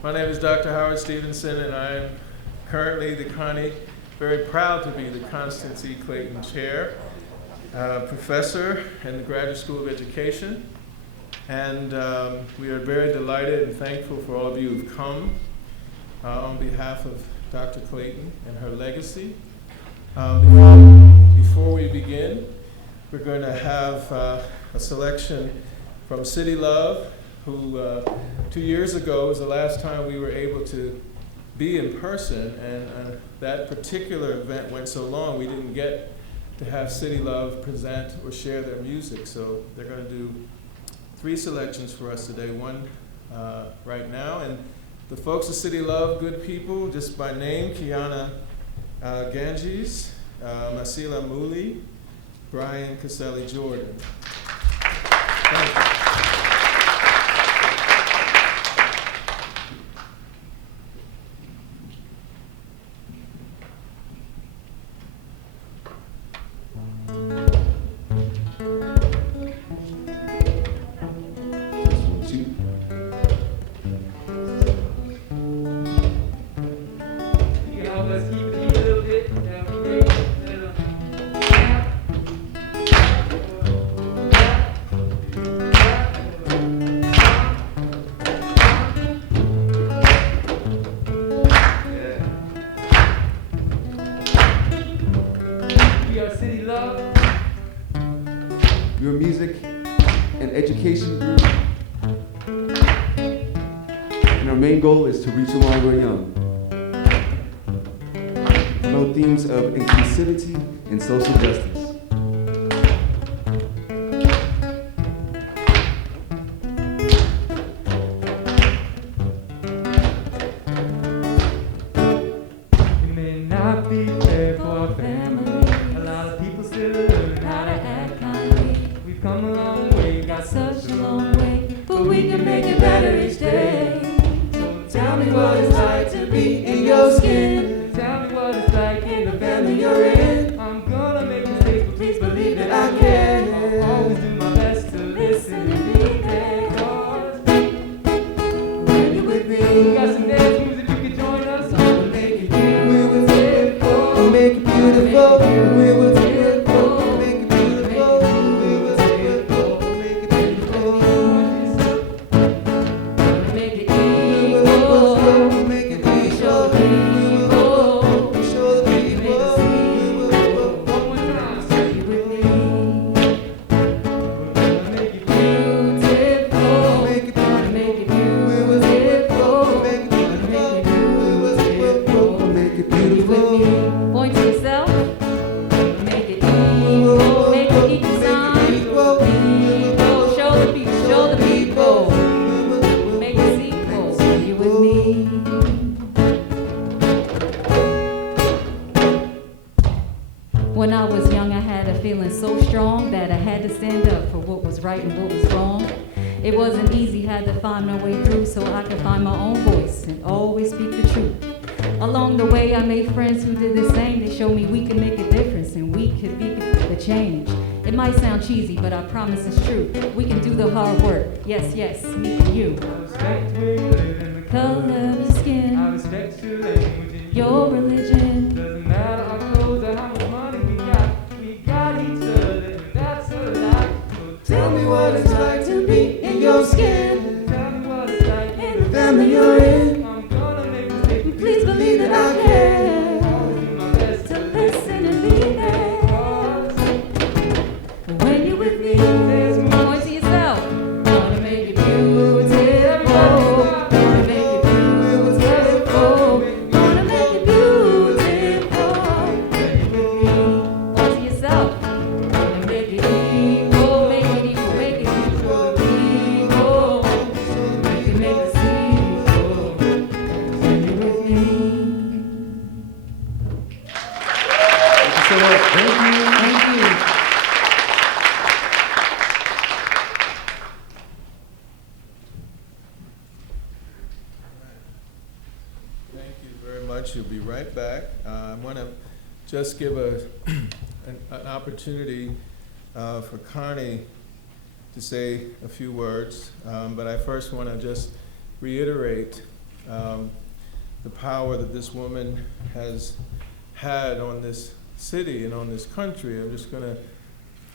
My name is Dr. Howard Stevenson, and I am currently very proud to be the Constance E. Clayton Chair, professor in the Graduate School of Education. And we are very delighted and thankful for all of you who've come on behalf of Dr. Clayton and her legacy. Before we begin, we're going to have a selection from City Love, who 2 years ago was the last time we were able to be in person, and that particular event went so long we didn't get to have City Love present or share their music. So they're going to do 3 selections for us today, one right now. And the folks of City Love, good people, just by name: Kiana Ganges, Masila Muli, Brian Caselli Jordan. Thank you. Goal is to reach you while we're young. Promote themes of inclusivity and social justice. You may not be prepared for a family. A lot of people still learning how to act kindly. We've come a long way, got such a long way, but we can make it better each day. Tell me what it's like to be in your skin. Tell me what it's like in the family you're in. I'm gonna make mistakes, but please believe that I can. I'll always do my best to listen and be there. 'Cause when you're with me, we got some dance music, you can join us. I'll make it beautiful. We will make it beautiful. We will make it beautiful. We will make it beautiful. Make it beautiful. Make it When I was young, I had a feeling so strong that I had to stand up for what was right and what was wrong. It wasn't easy, had to find my way through so I could find my own voice and always speak the truth. Along the way, I made friends who did the same. They showed me we could make a difference and we could be the change. It might sound cheesy, but I promise it's true. We can do the hard work. Yes, yes, me and you. I respect where you live and the color of your skin. I respect your language and your religion. Doesn't matter our clothes or how much money we got each other, and that's a lot. So tell me what it's like to be in your skin. Tell me what it's like in the family you're in. I'm gonna make mistakes, but please believe that I can. I'll do my best to listen and be there. 'Cause when you're with me, there's more. Point to yourself. Gonna make it beautiful. Gonna make it beautiful. Gonna make it beautiful. When you're with me, point to yourself. Gonna make it equal. Make it equal. Make it equal. Equal. Make it make it equal. When you're with me. Thank you so much. Thank you. Thank you. Thank you very much. You'll be right back. I want to just give an opportunity for Connie to say a few words, but I first want to just reiterate the power that this woman has had on this city and on this country. I'm just going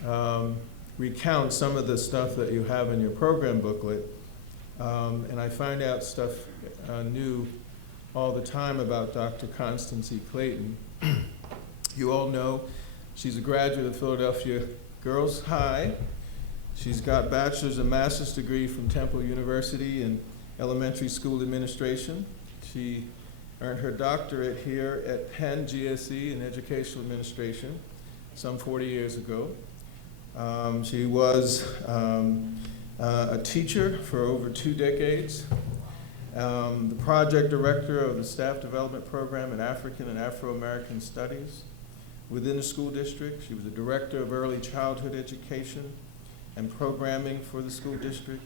to recount some of the stuff that you have in your program booklet. And I find out stuff new all the time about Dr. Constance E. Clayton. You all know she's a graduate of Philadelphia Girls High. She's got bachelor's and master's degree from Temple University in elementary school administration. She earned her doctorate here at Penn GSE in educational administration some 40 years ago. She was a teacher for over 2 decades, the project director of the staff development program in African and Afro-American studies within the school district. She was the director of early childhood education and programming for the school district.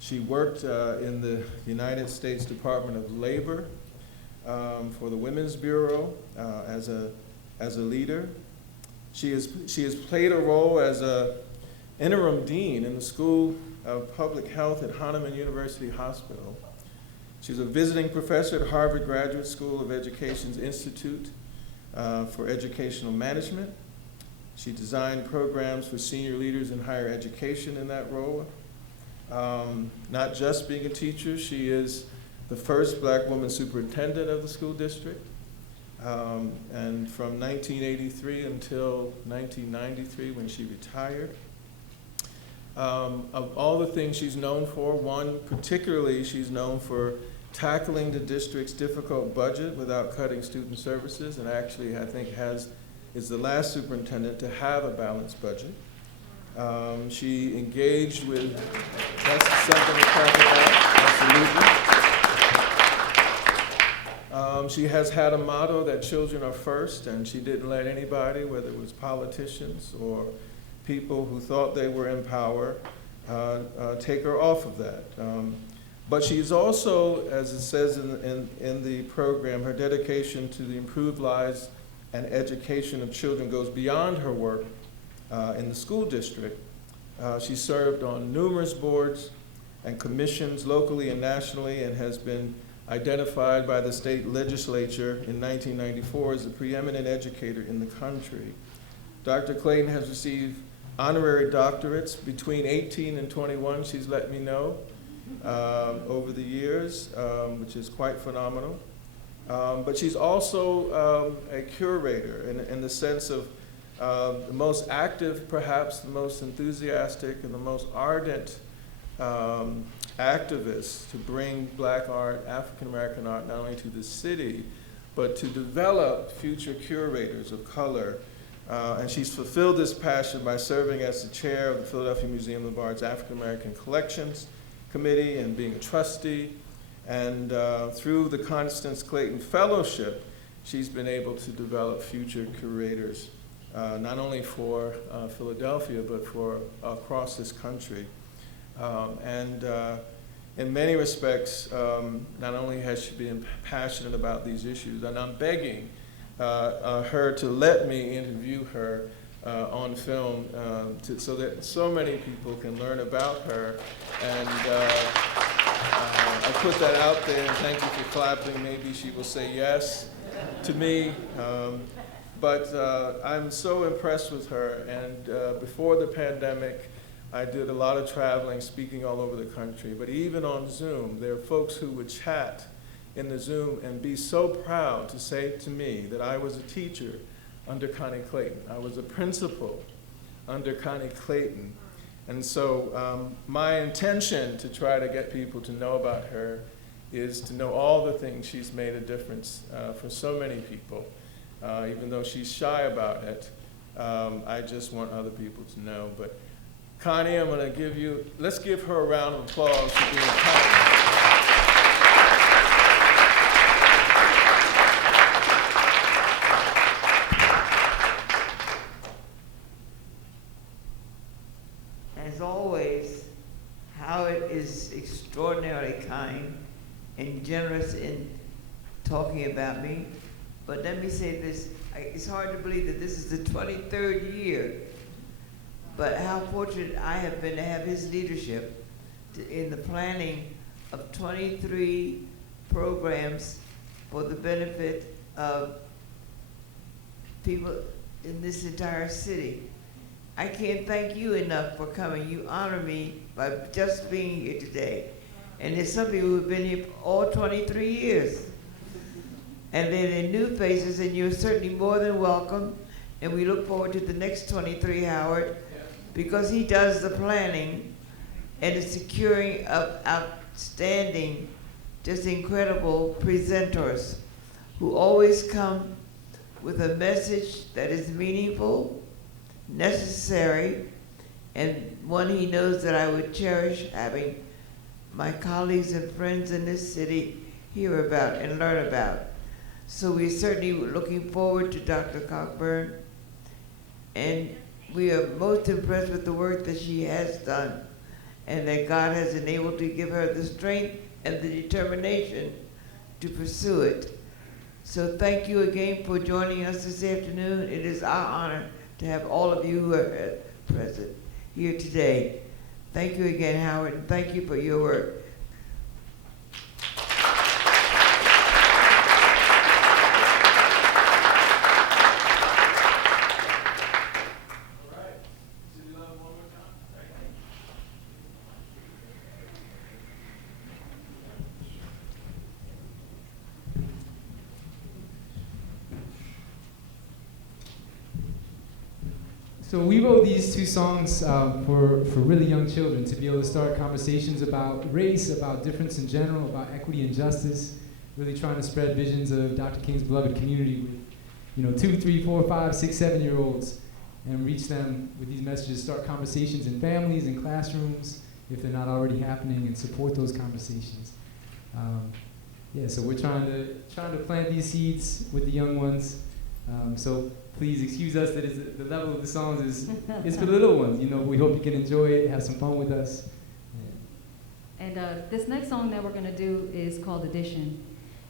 She worked in the United States Department of Labor for the Women's Bureau as a leader. She has played a role as an interim dean in the School of Public Health at Hahnemann University Hospital. She's a visiting professor at Harvard Graduate School of Education's Institute for Educational Management. She designed programs for senior leaders in higher education in that role. Not just being a teacher, she is the first Black woman superintendent of the school district. And from 1983 until 1993 when she retired. Of all the things she's known for, one particularly she's known for tackling the district's difficult budget without cutting student services, and actually I think is the last superintendent to have a balanced budget. She engaged with, that's something to talk about, absolutely. She has had a motto that children are first, and she didn't let anybody, whether it was politicians or people who thought they were in power, take her off of that. But she's also, as it says in the program, her dedication to the improved lives and education of children goes beyond her work in the school district. She served on numerous boards and commissions locally and nationally, and has been identified by the state legislature in 1994 as a preeminent educator in the country. Dr. Clayton has received honorary doctorates between 18 and 21, she's let me know, over the years, which is quite phenomenal. But she's also a curator in the sense of the most active, perhaps the most enthusiastic and the most ardent activists to bring Black art, African American art, not only to the city, but to develop future curators of color. And she's fulfilled this passion by serving as the chair of the Philadelphia Museum of Art's African American Collections Committee and being a trustee. And through the Constance Clayton Fellowship, she's been able to develop future curators, not only for Philadelphia, but for across this country. In many respects, not only has she been passionate about these issues, and I'm begging her to let me interview her on film so that so many people can learn about her. And I put that out there, and thank you for clapping. Maybe she will say yes to me. But I'm so impressed with her, and before the pandemic, I did a lot of traveling, speaking all over the country, but even on Zoom, there are folks who would chat in the Zoom and be so proud to say to me that I was a teacher under Connie Clayton. I was a principal under Connie Clayton. And so my intention to try to get people to know about her is to know all the things she's made a difference for so many people. Even though she's shy about it, I just want other people to know. But Connie, I'm going to give you, let's give her a round of applause for being Connie. As always, Howard is extraordinarily kind and generous in talking about me. But let me say this, it's hard to believe that this is the 23rd year, but how fortunate I have been to have his leadership in the planning of 23 programs for the benefit of people in this entire city. I can't thank you enough for coming. You honor me by just being here today. And there's some people who've been here all 23 years. And then they're new faces, and you're certainly more than welcome. And we look forward to the next 23, Howard, because he does the planning and the securing of outstanding, just incredible presenters who always come with a message that is meaningful, necessary, and one he knows that I would cherish having my colleagues and friends in this city hear about and learn about. So we're certainly looking forward to Dr. Cogburn, and we are most impressed with the work that she has done, and that God has enabled to give her the strength and the determination to pursue it. So thank you again for joining us this afternoon. It is our honor to have all of you who are present here today. Thank you again, Howard, and thank you for your work. So we wrote these two songs for really young children to be able to start conversations about race, about difference in general, about equity and justice, really trying to spread visions of Dr. King's beloved community with 2, 3, 4, 5, 6, 7-year-olds and reach them with these messages, start conversations in families and classrooms if they're not already happening, and support those conversations. So we're trying to plant these seeds with the young ones. So please excuse us that the level of the songs is for the little ones. We hope you can enjoy it, have some fun with us. And this next song that we're going to do is called Addition.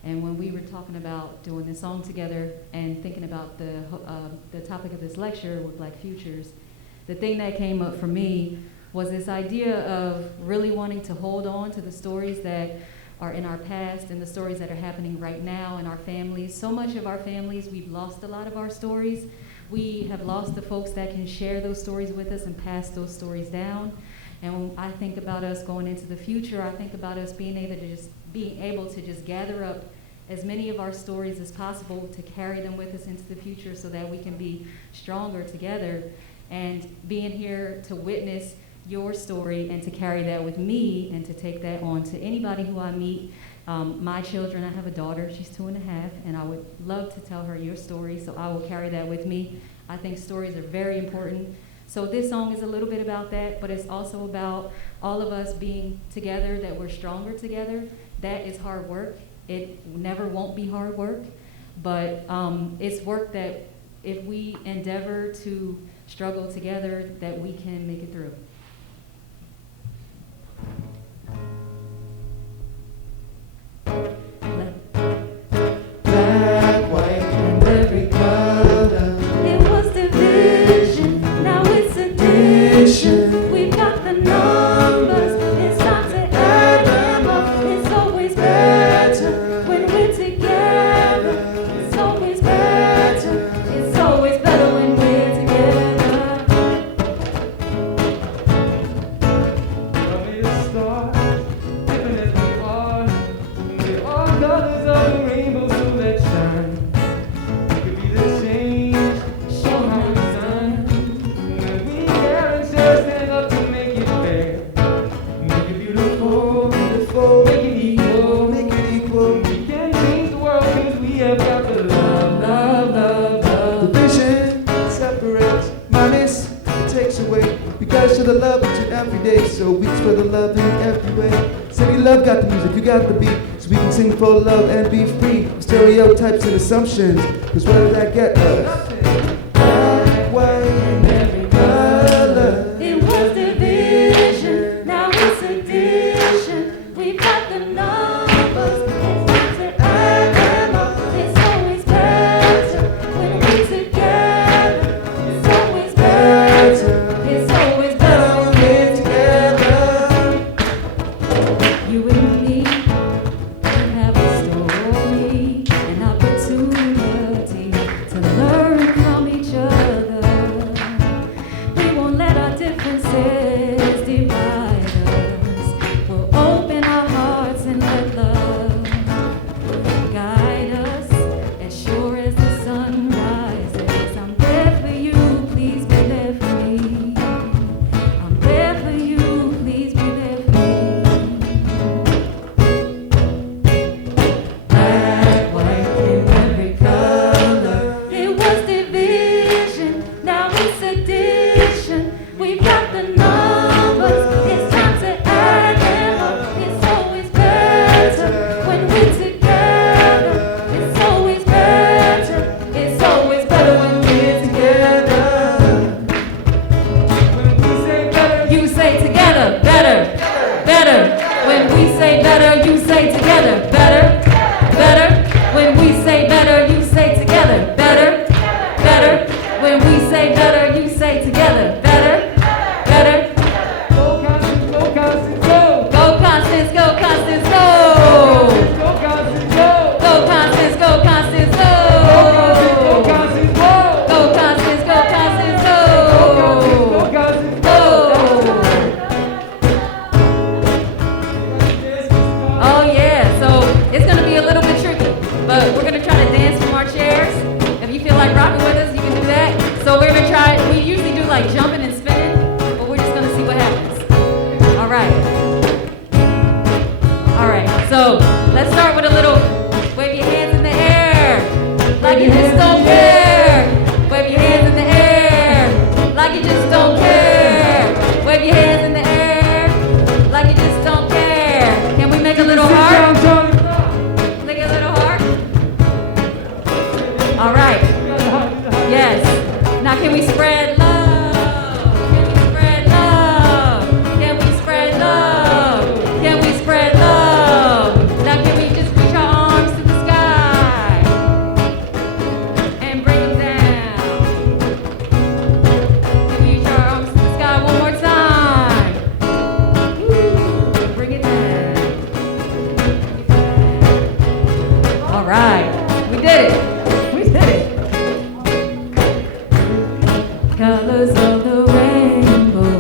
And when we were talking about doing this song together and thinking about the topic of this lecture with Black Futures, the thing that came up for me was this idea of really wanting to hold on to the stories that are in our past and the stories that are happening right now in our families. So much of our families, we've lost a lot of our stories. We have lost the folks that can share those stories with us and pass those stories down. And when I think about us going into the future, I think about us being able to just gather up as many of our stories as possible to carry them with us into the future so that we can be stronger together. And being here to witness your story and to carry that with me and to take that on to anybody who I meet. My children, I have a daughter, she's 2.5, and I would love to tell her your story, so I will carry that with me. I think stories are very important. So this song is a little bit about that, but it's also about all of us being together, that we're stronger together. That is hard work. It never won't be hard work, but it's work that if we endeavor to struggle together, that we can make it through. Black, white, and every color. It was division, now it's addition. We've got the numbers, it's time to add them up. It's always better when we're together. It's always better, it's always better when we're together. From the start, different as we are, we're all colors of the rainbow, so let's shine. We could be the change, show how it's done. When we care and share, stand up to make it fair. Make it beautiful, Beautiful, make it equal. make it equal. We can change the world 'cause we have got the love, love, love, love. Division separates, minus it takes away. We gotta show the love each and every day, so we spread the love in every way. City love got the music, you got the beat, so we can sing for love and be free of stereotypes and assumptions. 'Cause what did that get us? Black, white, and every color. It was division, now it's addition. We've got the numbers, it's time to add them up. It's always better when we're together. It's always better, it's always better when we're together. You and me, we have a right, we did it. We did it. Colors of the rainbow.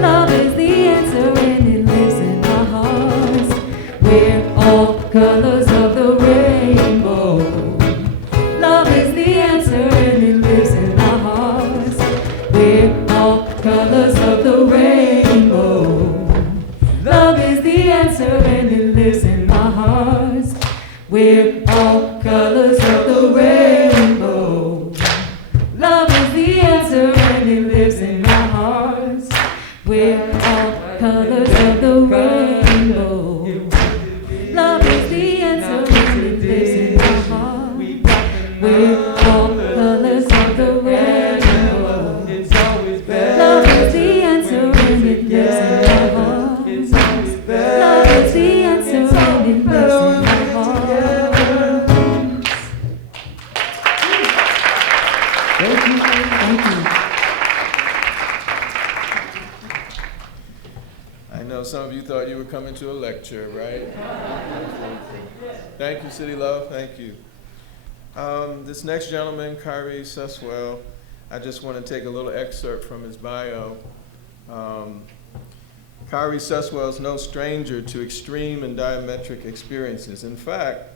Love is the answer and it lives in our hearts. We're all colors of the rainbow. Love is the answer and it lives in our hearts. We're all colors of the rainbow. Love is the answer and it lives in our hearts. We're all colors of the rainbow. Love is the answer and it lives in our hearts. We're all colors of the rainbow. Love is the answer and it lives in our hearts. We're all colors of the rainbow. Love is the answer and it lives in our hearts. Love is the answer and it lives in our hearts. Thank you. Thank you. I know some of you thought you were coming to a lecture, right? Thank you, City Love. Thank you. This next gentleman, Kyrie Suswell, I just want to take a little excerpt from his bio. Kyrie Suswell is no stranger to extreme and diametric experiences. In fact,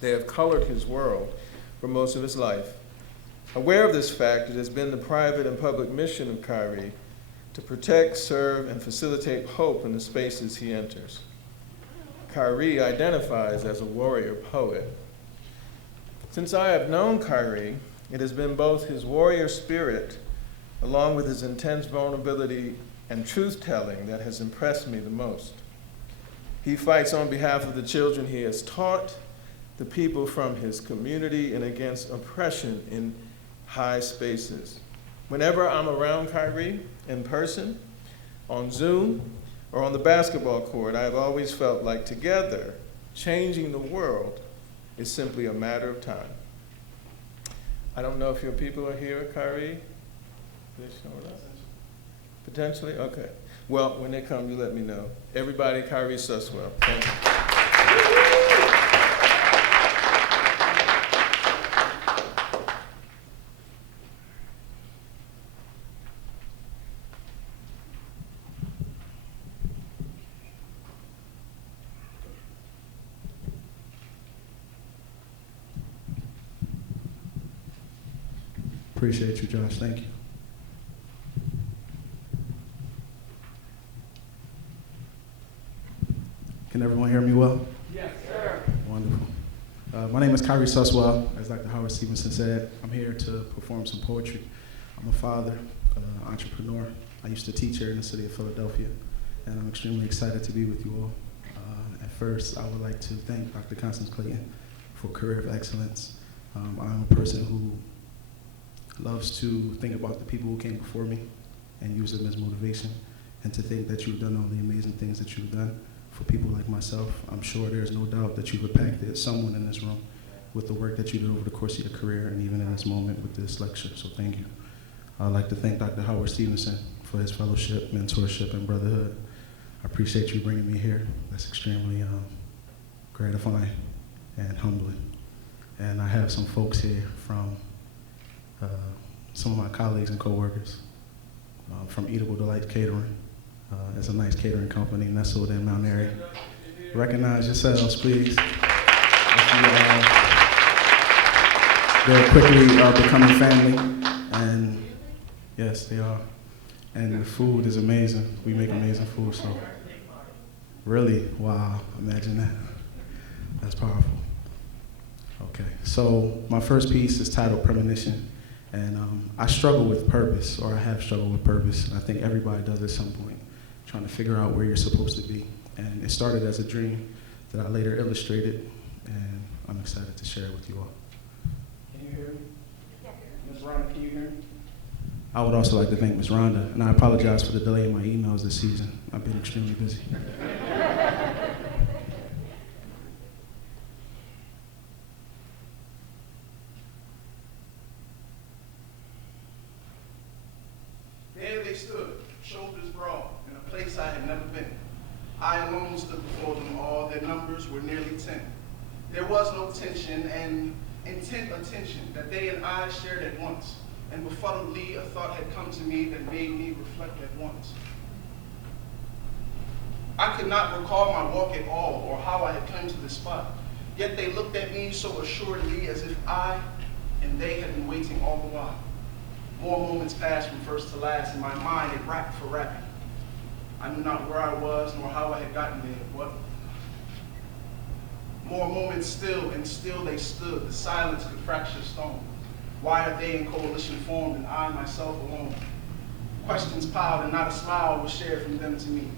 they have colored his world for most of his life. Aware of this fact, it has been the private and public mission of Kyrie to protect, serve, and facilitate hope in the spaces he enters. Kyrie identifies as a warrior poet. Since I have known Kyrie, it has been both his warrior spirit, along with his intense vulnerability and truth-telling, that has impressed me the most. He fights on behalf of the children he has taught, the people from his community, and against oppression in high spaces. Whenever I'm around Kyrie in person, on Zoom, or on the basketball court, I've always felt like together, changing the world is simply a matter of time. I don't know if your people are here, Kyrie. They showing up? Potentially? Okay. Well, when they come, you let me know. Everybody, Kyrie Suswell. Thank you. Appreciate you, Josh. Thank you. Can everyone hear me well? Yes, sir. Wonderful. My name is Kyrie Suswell. As Dr. Howard Stevenson said, I'm here to perform some poetry. I'm a father, entrepreneur. I used to teach here in the city of Philadelphia, and I'm extremely excited to be with you all. At first, I would like to thank Dr. Constance Clayton for Career of Excellence. I'm a person who loves to think about the people who came before me and use them as motivation, and to think that you've done all the amazing things that you've done for people like myself. I'm sure there's no doubt that you've impacted someone in this room with the work that you did over the course of your career, and even in this moment with this lecture, so thank you. I'd like to thank Dr. Howard Stevenson for his fellowship, mentorship, and brotherhood. I appreciate you bringing me here. That's extremely gratifying and humbling. And I have some folks here from some of my colleagues and coworkers from Eatable Delights Catering. It's a nice catering company nestled in Mount Airy. Recognize yourselves, please. They're quickly becoming family, and yes, they are. And the food is amazing. We make amazing food, so really, wow, imagine that. That's powerful. Okay, so my first piece is titled Premonition. And I struggle with purpose, or I have struggled with purpose, and I think everybody does at some point, trying to figure out where you're supposed to be. And it started as a dream that I later illustrated, and I'm excited to share it with you all. Can you hear me? Ms. Rhonda, can you hear me? I would also like to thank Ms. Rhonda, and I apologize for the delay in my emails this season. I've been extremely busy. There they stood, shoulders broad, in a place I had never been. I alone stood before them all. Their numbers were nearly 10. There was no tension and intent attention that they and I shared at once. And befuddledly, a thought had come to me that made me reflect at once. I could not recall my walk at all or how I had come to this spot. Yet they looked at me so assuredly as if I and they had been waiting all the while. More moments passed from first to last, and my mind it racked for rapping. I knew not where I was nor how I had gotten there. What? More moments still, and still they stood. The silence could fracture stone. Why are they in coalition formed and I myself alone? Questions piled and not a smile was shared from them to me.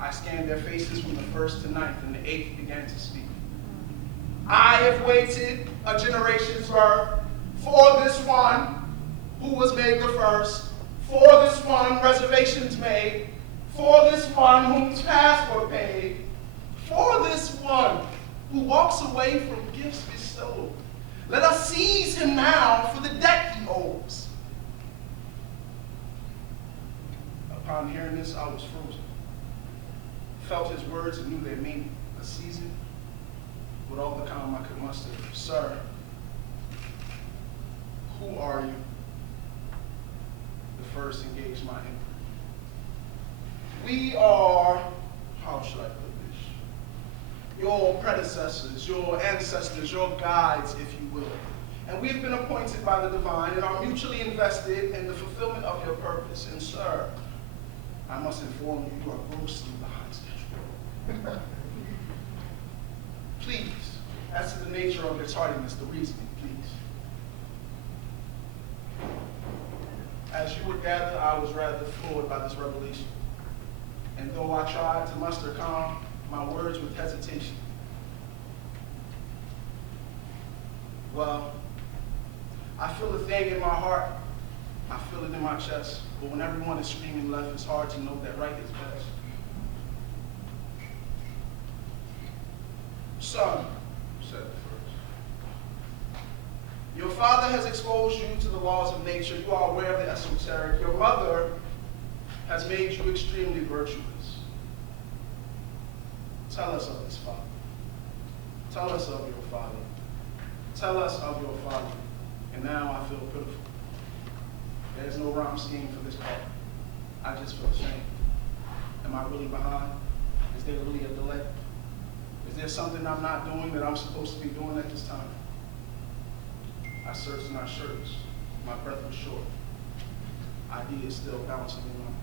I scanned their faces from the first to ninth, and the eighth began to speak. I have waited a generation's birth for this one who was made the first, for this one reservations made, for this one whom's passport paid, for this one who walks away from gifts bestowed. Let us seize him now for the debt he owes. Upon hearing this, I was frozen. Felt his words and knew their meaning. A season with all the calm I could muster. Sir, who are you? The first engaged my inquiry. We are, how should I put this? Your predecessors, your ancestors, your guides, if you will. And we've been appointed by the divine and are mutually invested in the fulfillment of your purpose. And sir, I must inform you, you are grossly behind schedule. Please, as to the nature of your tardiness, the reasoning, please. As you would gather, I was rather floored by this revelation. And though I tried to muster calm, my words with hesitation. Well, I feel a thing in my heart. I feel it in my chest. But when everyone is screaming left, it's hard to know that right is best. Son, said the first, your father has exposed you to the laws of nature. You are aware of the esoteric. Your mother has made you extremely virtuous. Tell us of this father. Tell us of your father. Tell us of your father. And now I feel pitiful. There's no rhyme scheme for this part. I just feel ashamed. Am I really behind? Is there really a delay? Is there something I'm not doing that I'm supposed to be doing at this time? I searched in our shirts. My breath was short. Ideas still bouncing in my mind.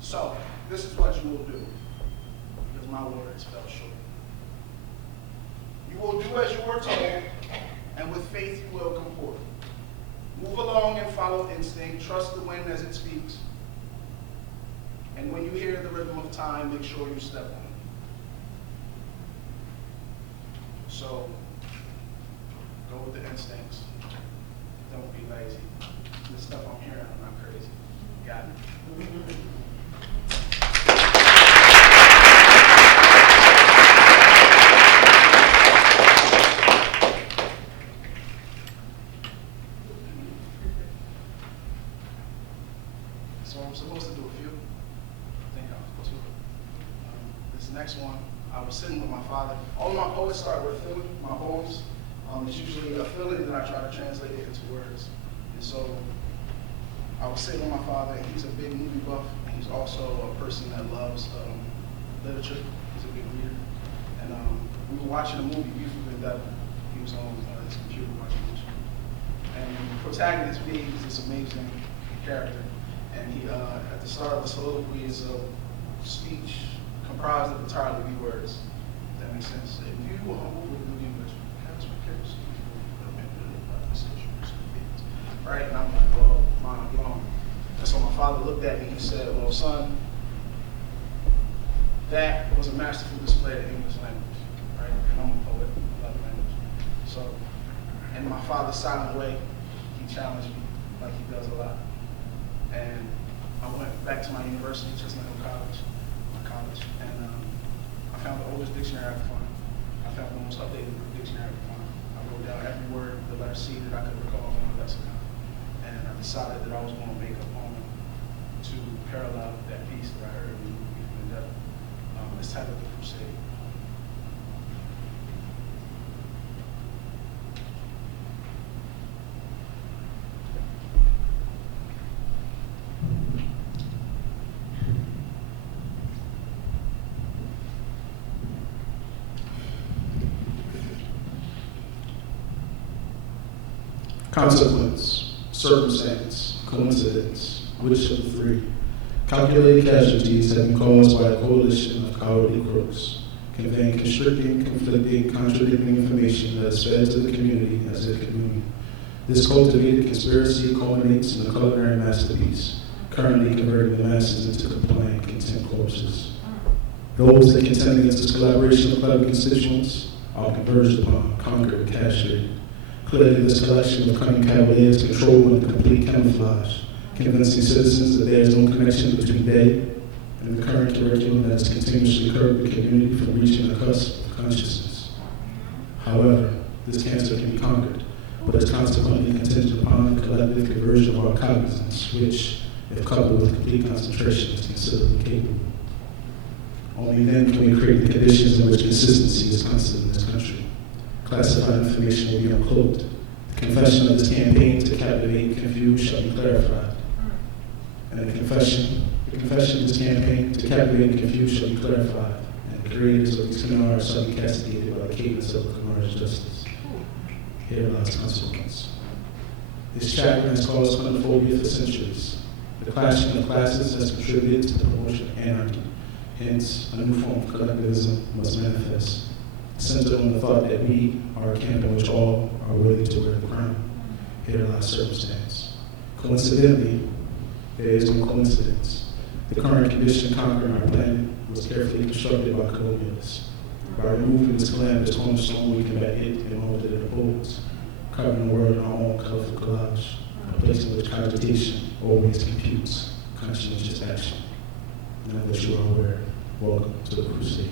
So, this is what you will do, because my words fell short. You will do as you were told, and with faith you will comport. Move along and follow instinct. Trust the wind as it speaks. And when you hear the rhythm of time, make sure you step on it. So, go with the instincts. Don't be lazy. This stuff I'm hearing, I'm not crazy. Got it? So I'm supposed to do a few. I think I'm supposed to. This next one, I was sitting with my father. All of my poets start with a feeling, my poems. It's usually a feeling that I try to translate it into words. And so I was sitting with my father, and he's a big movie buff, and he's also a person that loves literature. He's a big reader. And we were watching a movie, Beautiful Vendetta. He was on his computer watching it. And the protagonist, B, is this amazing character. And he, at the start of the soliloquy, is a speech comprised of entirely B words. If that makes sense. If you were humble with the English, right? And I'm like, well, mind blown. And so my father looked at me, he said, well, son, that was a masterful display of the English language, right? And I'm a poet, I love language. So, in my father's silent way, he challenged me like he does a lot. And I went back to my university, Chestnut Hill College, and I found the oldest dictionary I could find. I found the most updated dictionary I could find. I wrote down every word, the letter C that I could recall from my lexicon. And I decided that I was going to make a poem to parallel that piece that I heard in the movie Vendetta. Consequence, circumstance, coincidence, which of the three? Calculated casualties have been caused by a coalition of cowardly crooks, conveying constricting, conflicting, contradicting information that is fed to the community as a community. This cultivated conspiracy culminates in a culinary masterpiece, currently converting the masses into compliant content corpses. Those that contend against this collaboration of clever constituents are converged upon, conquered, castrated. Clearly, this collection of cunning cavaliers control and complete camouflage, convincing citizens that there is no connection between they and the current curriculum that has continuously curbed the community from reaching the cusp of consciousness. However, this cancer can be conquered, but is consequently contingent upon the collective conversion of our cognizance, which, if coupled with complete concentration, is considerably capable. Only then can we create the conditions in which consistency is constant in this country. Classified information will be uncloaked. The confession of this campaign to captivate and confuse shall be clarified. And the confession of this campaign to captivate and confuse shall be clarified. And the creators of these canards shall be castigated by the cadence of converge justice. Here lies consequence. This chapter has caused homophobia for centuries. The clashing of classes has contributed to the promotion of anarchy. Hence, a new form of collectivism must manifest, centered on the thought that we are a camp in which all are worthy to wear the crown. Here lies circumstance. Coincidentally, there is no coincidence. The current condition conquering our planet was carefully constructed by colonialists. By removing this calamitous cornerstone, we combat it in all that it upholds, covering the world in our own colorful collage, a place in which cogitation always computes conscientious action. Now that you are aware, welcome to the crusade.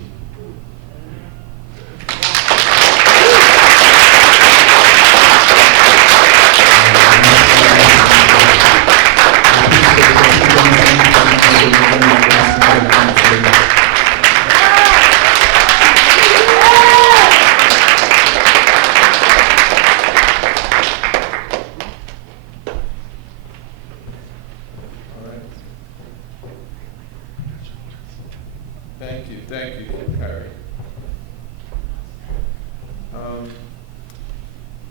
Thank you, Kyrie.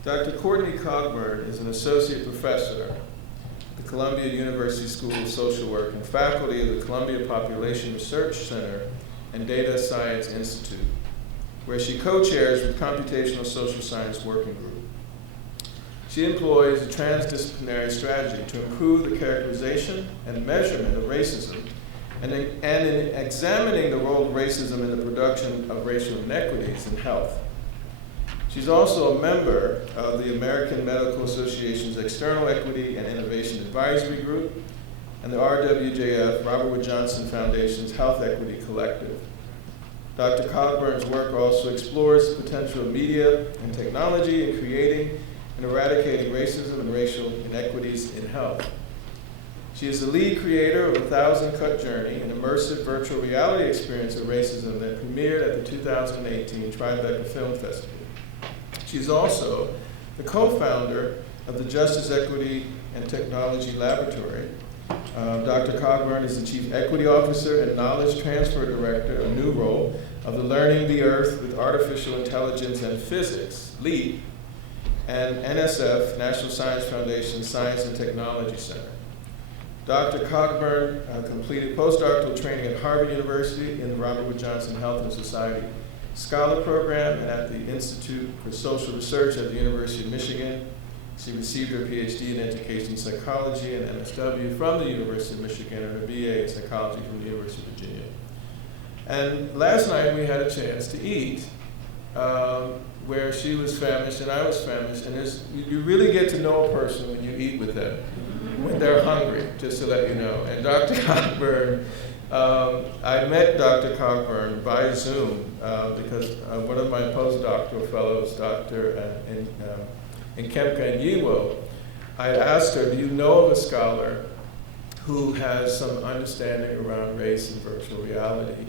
Dr. Courtney Cogburn is an associate professor at the Columbia University School of Social Work and faculty of the Columbia Population Research Center and Data Science Institute, where she co-chairs with Computational Social Science Working Group. She employs a transdisciplinary strategy to improve the characterization and measurement of racism and in examining the role of racism in the production of racial inequities in health. She's also a member of the American Medical Association's External Equity and Innovation Advisory Group and the RWJF, Robert Wood Johnson Foundation's Health Equity Collective. Dr. Cogburn's work also explores the potential of media and technology in creating and eradicating racism and racial inequities in health. She is the lead creator of 1,000 Cut Journey, an immersive virtual reality experience of racism that premiered at the 2018 Tribeca Film Festival. She's also the co-founder of the Justice, Equity, and Technology Laboratory. Dr. Cogburn is the Chief Equity Officer and Knowledge Transfer Director, a new role, of the Learning the Earth with Artificial Intelligence and Physics, LEAP, and NSF, National Science Foundation Science and Technology Center. Dr. Cogburn completed postdoctoral training at Harvard University in the Robert Wood Johnson Health and Society Scholar Program and at the Institute for Social Research at the University of Michigan. She received her PhD in Education Psychology and MSW from the University of Michigan and her BA in Psychology from the University of Virginia. And last night we had a chance to eat where she was famished and I was famished, and you really get to know a person when you eat with them, when they're hungry, just to let you know. And Dr. Cogburn, I met Dr. Cogburn by Zoom because one of my postdoctoral fellows, Dr. Nkemka Nyiwo, I asked her, do you know of a scholar who has some understanding around race and virtual reality,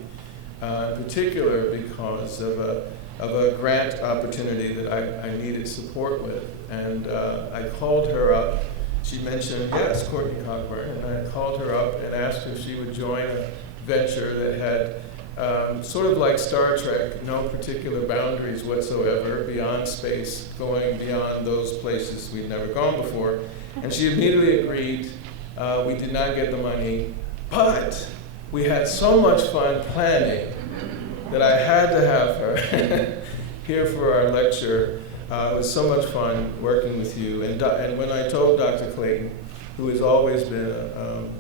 in particular because of a grant opportunity that I needed support with. And I called her up. She mentioned, yes, Courtney Cogburn, and I called her up and asked her if she would join a venture that had sort of like Star Trek, no particular boundaries whatsoever, beyond space, going beyond those places we've never gone before. And she immediately agreed. We did not get the money, but we had so much fun planning that I had to have her here for our lecture. It was so much fun working with you. And when I told Dr. Clayton, who has always been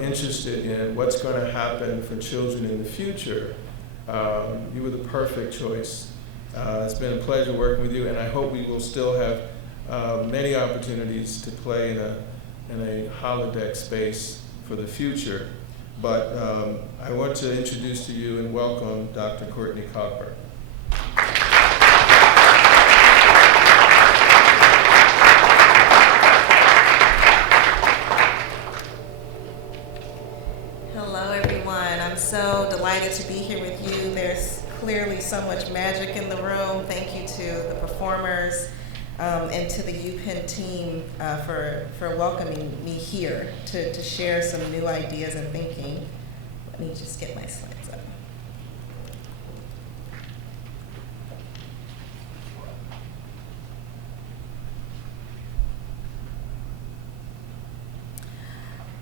interested in what's going to happen for children in the future, you were the perfect choice. It's been a pleasure working with you, and I hope we will still have many opportunities to play in a holodeck space for the future. But I want to introduce to you and welcome Dr. Courtney Cogburn. Hello, everyone. I'm so delighted to be here with you. There's clearly so much magic in the room. Thank you to the performers and to the UPenn team for welcoming me here to share some new ideas and thinking. Let me just get my slides up.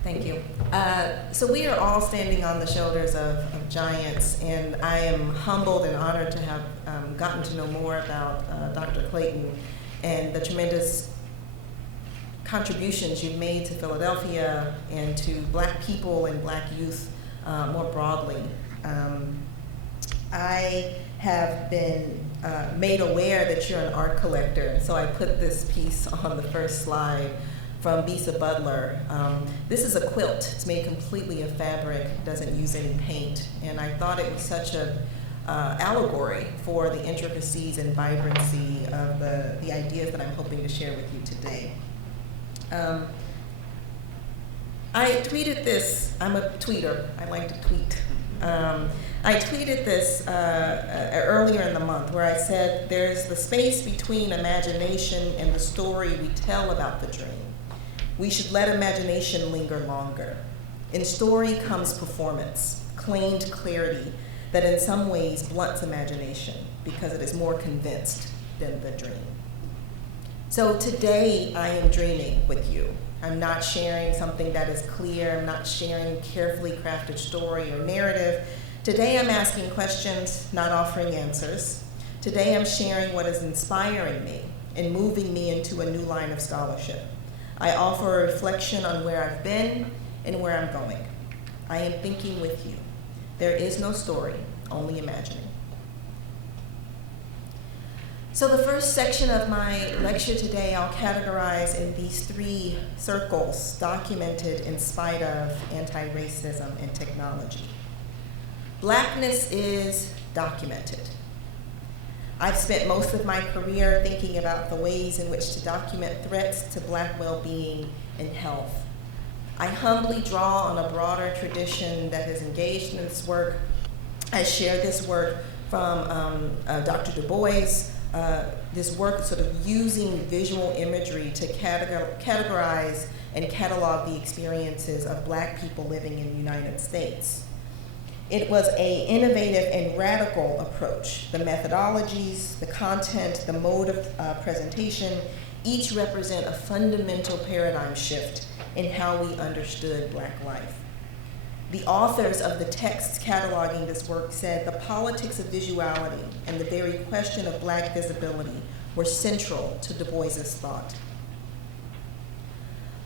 Thank you. So we are all standing on the shoulders of giants, and I am humbled and honored to have gotten to know more about Dr. Clayton and the tremendous contributions you've made to Philadelphia and to Black people and Black youth more broadly. I have been made aware that you're an art collector, so I put this piece on the first slide from Bisa Butler. This is a quilt. It's made completely of fabric, doesn't use any paint, and I thought it was such a allegory for the intricacies and vibrancy of the ideas that I'm hoping to share with you today. I tweeted this. I'm a tweeter. I like to tweet. I tweeted this earlier in the month where I said there's the space between imagination and the story we tell about the dream. We should let imagination linger longer. In story comes performance, claimed clarity that in some ways blunts imagination because it is more convinced than the dream. So today I am dreaming with you. I'm not sharing something that is clear. I'm not sharing carefully crafted story or narrative. Today I'm asking questions, not offering answers. Today I'm sharing what is inspiring me and moving me into a new line of scholarship. I offer a reflection on where I've been and where I'm going. I am thinking with you. There is no story, only imagining. So the first section of my lecture today I'll categorize in these three circles: documented in spite of, anti-racism, and technology. Blackness is documented. I've spent most of my career thinking about the ways in which to document threats to Black well-being and health. I humbly draw on a broader tradition that has engaged in this work. I share this work from Dr. Du Bois, this work sort of using visual imagery to categorize and catalog the experiences of Black people living in the United States. It was an innovative and radical approach. The methodologies, the content, the mode of presentation, each represent a fundamental paradigm shift in how we understood Black life. The authors of the texts cataloging this work said the politics of visuality and the very question of Black visibility were central to Du Bois's thought.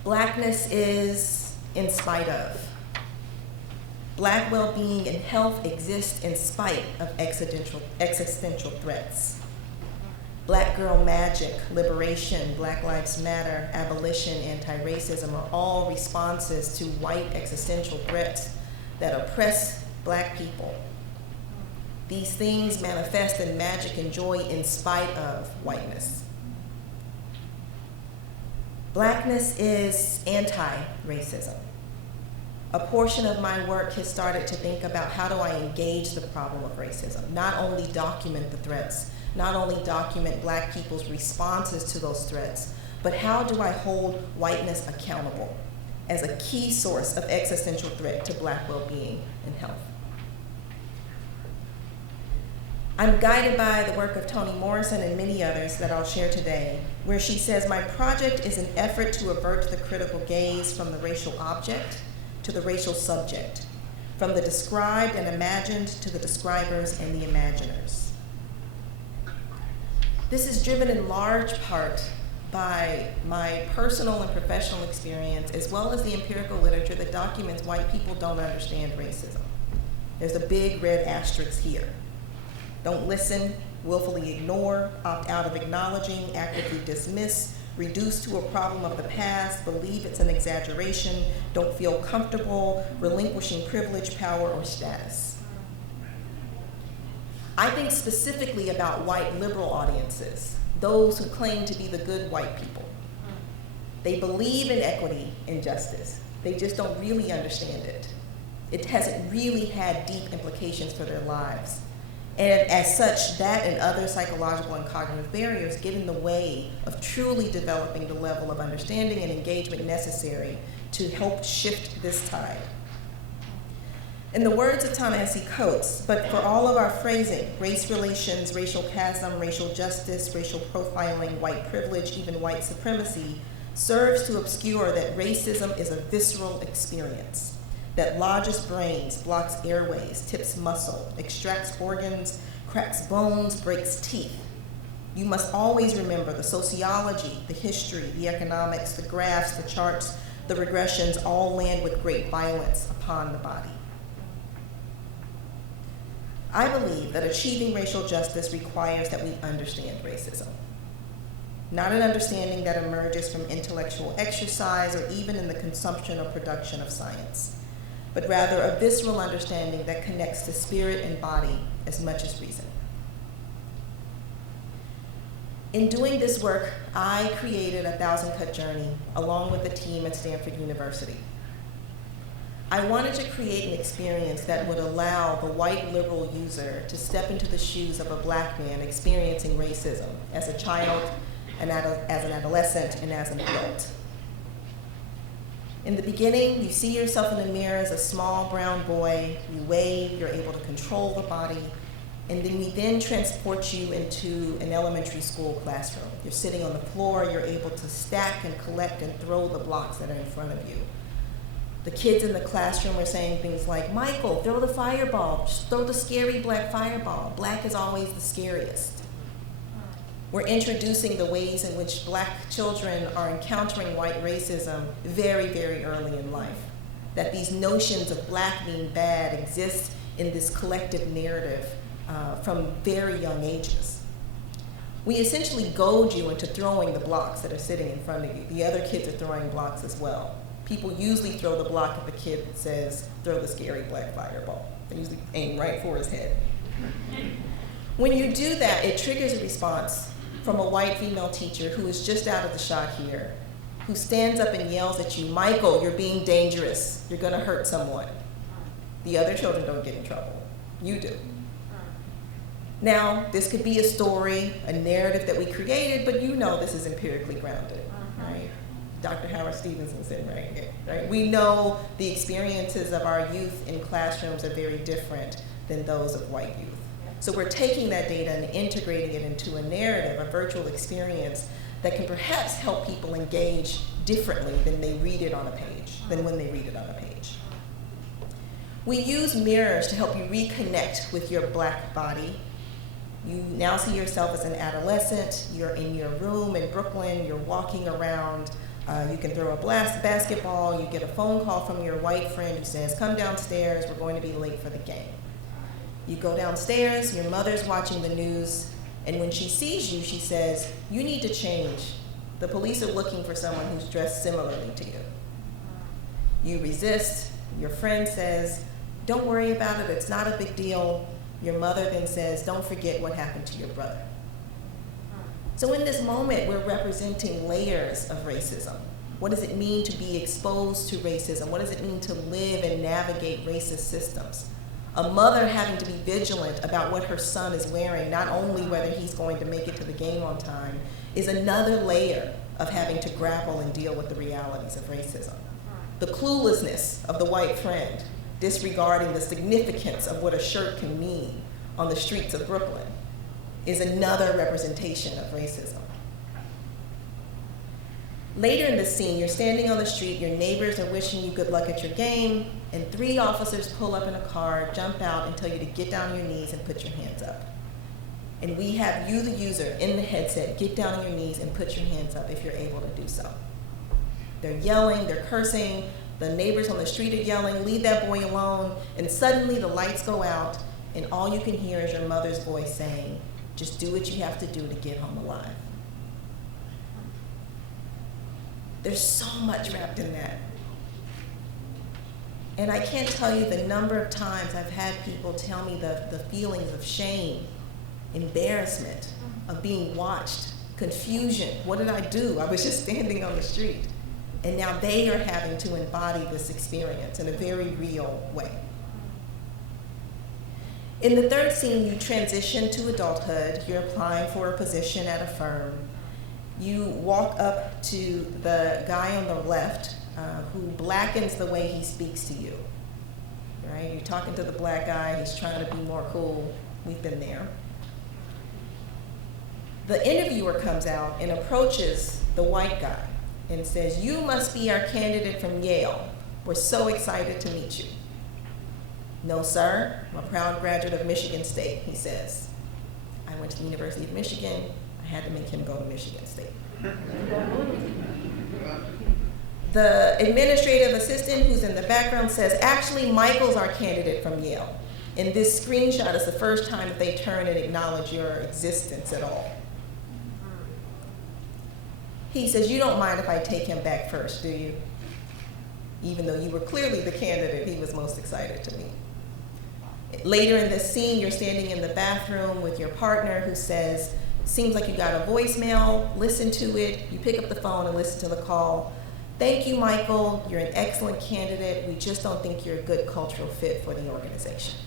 Blackness is in spite of. Black well-being and health exist in spite of existential threats. Black girl magic, liberation, Black Lives Matter, abolition, anti-racism are all responses to white existential threats that oppress Black people. These things manifest in magic and joy in spite of whiteness. Blackness is anti-racism. A portion of my work has started to think about how do I engage the problem of racism, not only document the threats, not only document Black people's responses to those threats, but how do I hold whiteness accountable as a key source of existential threat to Black well-being and health? I'm guided by the work of Toni Morrison and many others that I'll share today, where she says, my project is an effort to avert the critical gaze from the racial object to the racial subject, from the described and imagined to the describers and the imaginers. This is driven in large part by my personal and professional experience, as well as the empirical literature that documents white people don't understand racism. There's a big red asterisk here. Don't listen, willfully ignore, opt out of acknowledging, actively dismiss, reduce to a problem of the past, believe it's an exaggeration, don't feel comfortable, relinquishing privilege, power, or status. I think specifically about white liberal audiences, those who claim to be the good white people. They believe in equity and justice. They just don't really understand it. It hasn't really had deep implications for their lives. And as such, that and other psychological and cognitive barriers get in the way of truly developing the level of understanding and engagement necessary to help shift this tide. In the words of Ta-Nehisi Coates, but for all of our phrasing, race relations, racial chasm, racial justice, racial profiling, white privilege, even white supremacy, serves to obscure that racism is a visceral experience that lodges brains, blocks airways, tips muscle, extracts organs, cracks bones, breaks teeth. You must always remember the sociology, the history, the economics, the graphs, the charts, the regressions all land with great violence upon the body. I believe that achieving racial justice requires that we understand racism. Not an understanding that emerges from intellectual exercise or even in the consumption or production of science, but rather a visceral understanding that connects to spirit and body as much as reason. In doing this work, I created a 1,000-cut journey along with the team at Stanford University. I wanted to create an experience that would allow the white liberal user to step into the shoes of a black man experiencing racism as a child, and as an adolescent, and as an adult. In the beginning, you see yourself in the mirror as a small brown boy, you wave, you're able to control the body, and then we then transport you into an elementary school classroom. You're sitting on the floor, you're able to stack and collect and throw the blocks that are in front of you. The kids in the classroom are saying things like, Michael, throw the fireball, just throw the scary black fireball. Black is always the scariest. We're introducing the ways in which black children are encountering white racism very, very early in life. That these notions of black being bad exist in this collective narrative from very young ages. We essentially goad you into throwing the blocks that are sitting in front of you. The other kids are throwing blocks as well. People usually throw the block at the kid that says, throw the scary black fireball. They usually aim right for his head. When you do that, it triggers a response from a white female teacher who is just out of the shot here, who stands up and yells at you, Michael, you're being dangerous. You're gonna hurt someone. The other children don't get in trouble. You do. Now, this could be a story, a narrative that we created, but you know this is empirically grounded, right? Dr. Howard Stevenson said right here, right? We know the experiences of our youth in classrooms are very different than those of white youth. So we're taking that data and integrating it into a narrative, a virtual experience that can perhaps help people engage differently than they read it on a page, than when they read it on a page. We use mirrors to help you reconnect with your black body. You now see yourself as an adolescent, you're in your room in Brooklyn, you're walking around, you can throw a basketball, you get a phone call from your white friend who says, come downstairs, we're going to be late for the game. You go downstairs, your mother's watching the news, and when she sees you, she says, you need to change. The police are looking for someone who's dressed similarly to you. You resist, your friend says, don't worry about it, it's not a big deal. Your mother then says, don't forget what happened to your brother. So in this moment, we're representing layers of racism. What does it mean to be exposed to racism? What does it mean to live and navigate racist systems? A mother having to be vigilant about what her son is wearing, not only whether he's going to make it to the game on time, is another layer of having to grapple and deal with the realities of racism. The cluelessness of the white friend, disregarding the significance of what a shirt can mean, on the streets of Brooklyn is another representation of racism. Later in the scene, you're standing on the street, your neighbors are wishing you good luck at your game, and 3 officers pull up in a car, jump out, and tell you to get down on your knees and put your hands up. And we have you, the user, in the headset, get down on your knees and put your hands up if you're able to do so. They're yelling, they're cursing, the neighbors on the street are yelling, leave that boy alone, and suddenly the lights go out, and all you can hear is your mother's voice saying, just do what you have to do to get home alive. There's so much wrapped in that. And I can't tell you the number of times I've had people tell me the feelings of shame, embarrassment, of being watched, confusion. What did I do? I was just standing on the street. And now they are having to embody this experience in a very real way. In the 3rd scene, you transition to adulthood. You're applying for a position at a firm. You walk up to the guy on the left who blackens the way he speaks to you, right? You're talking to the black guy, he's trying to be more cool. We've been there. The interviewer comes out and approaches the white guy and says, you must be our candidate from Yale. We're so excited to meet you. No, sir, I'm a proud graduate of Michigan State, he says. I went to the University of Michigan. I had to make him go to Michigan State. The administrative assistant who's in the background says, actually, Michael's our candidate from Yale. And this screenshot is the first time that they turn and acknowledge your existence at all. He says, you don't mind if I take him back first, do you? Even though you were clearly the candidate he was most excited to meet. Later in this scene, you're standing in the bathroom with your partner who says, seems like you got a voicemail, listen to it. You pick up the phone and listen to the call. Thank you, Michael. You're an excellent candidate. We just don't think you're a good cultural fit for the organization.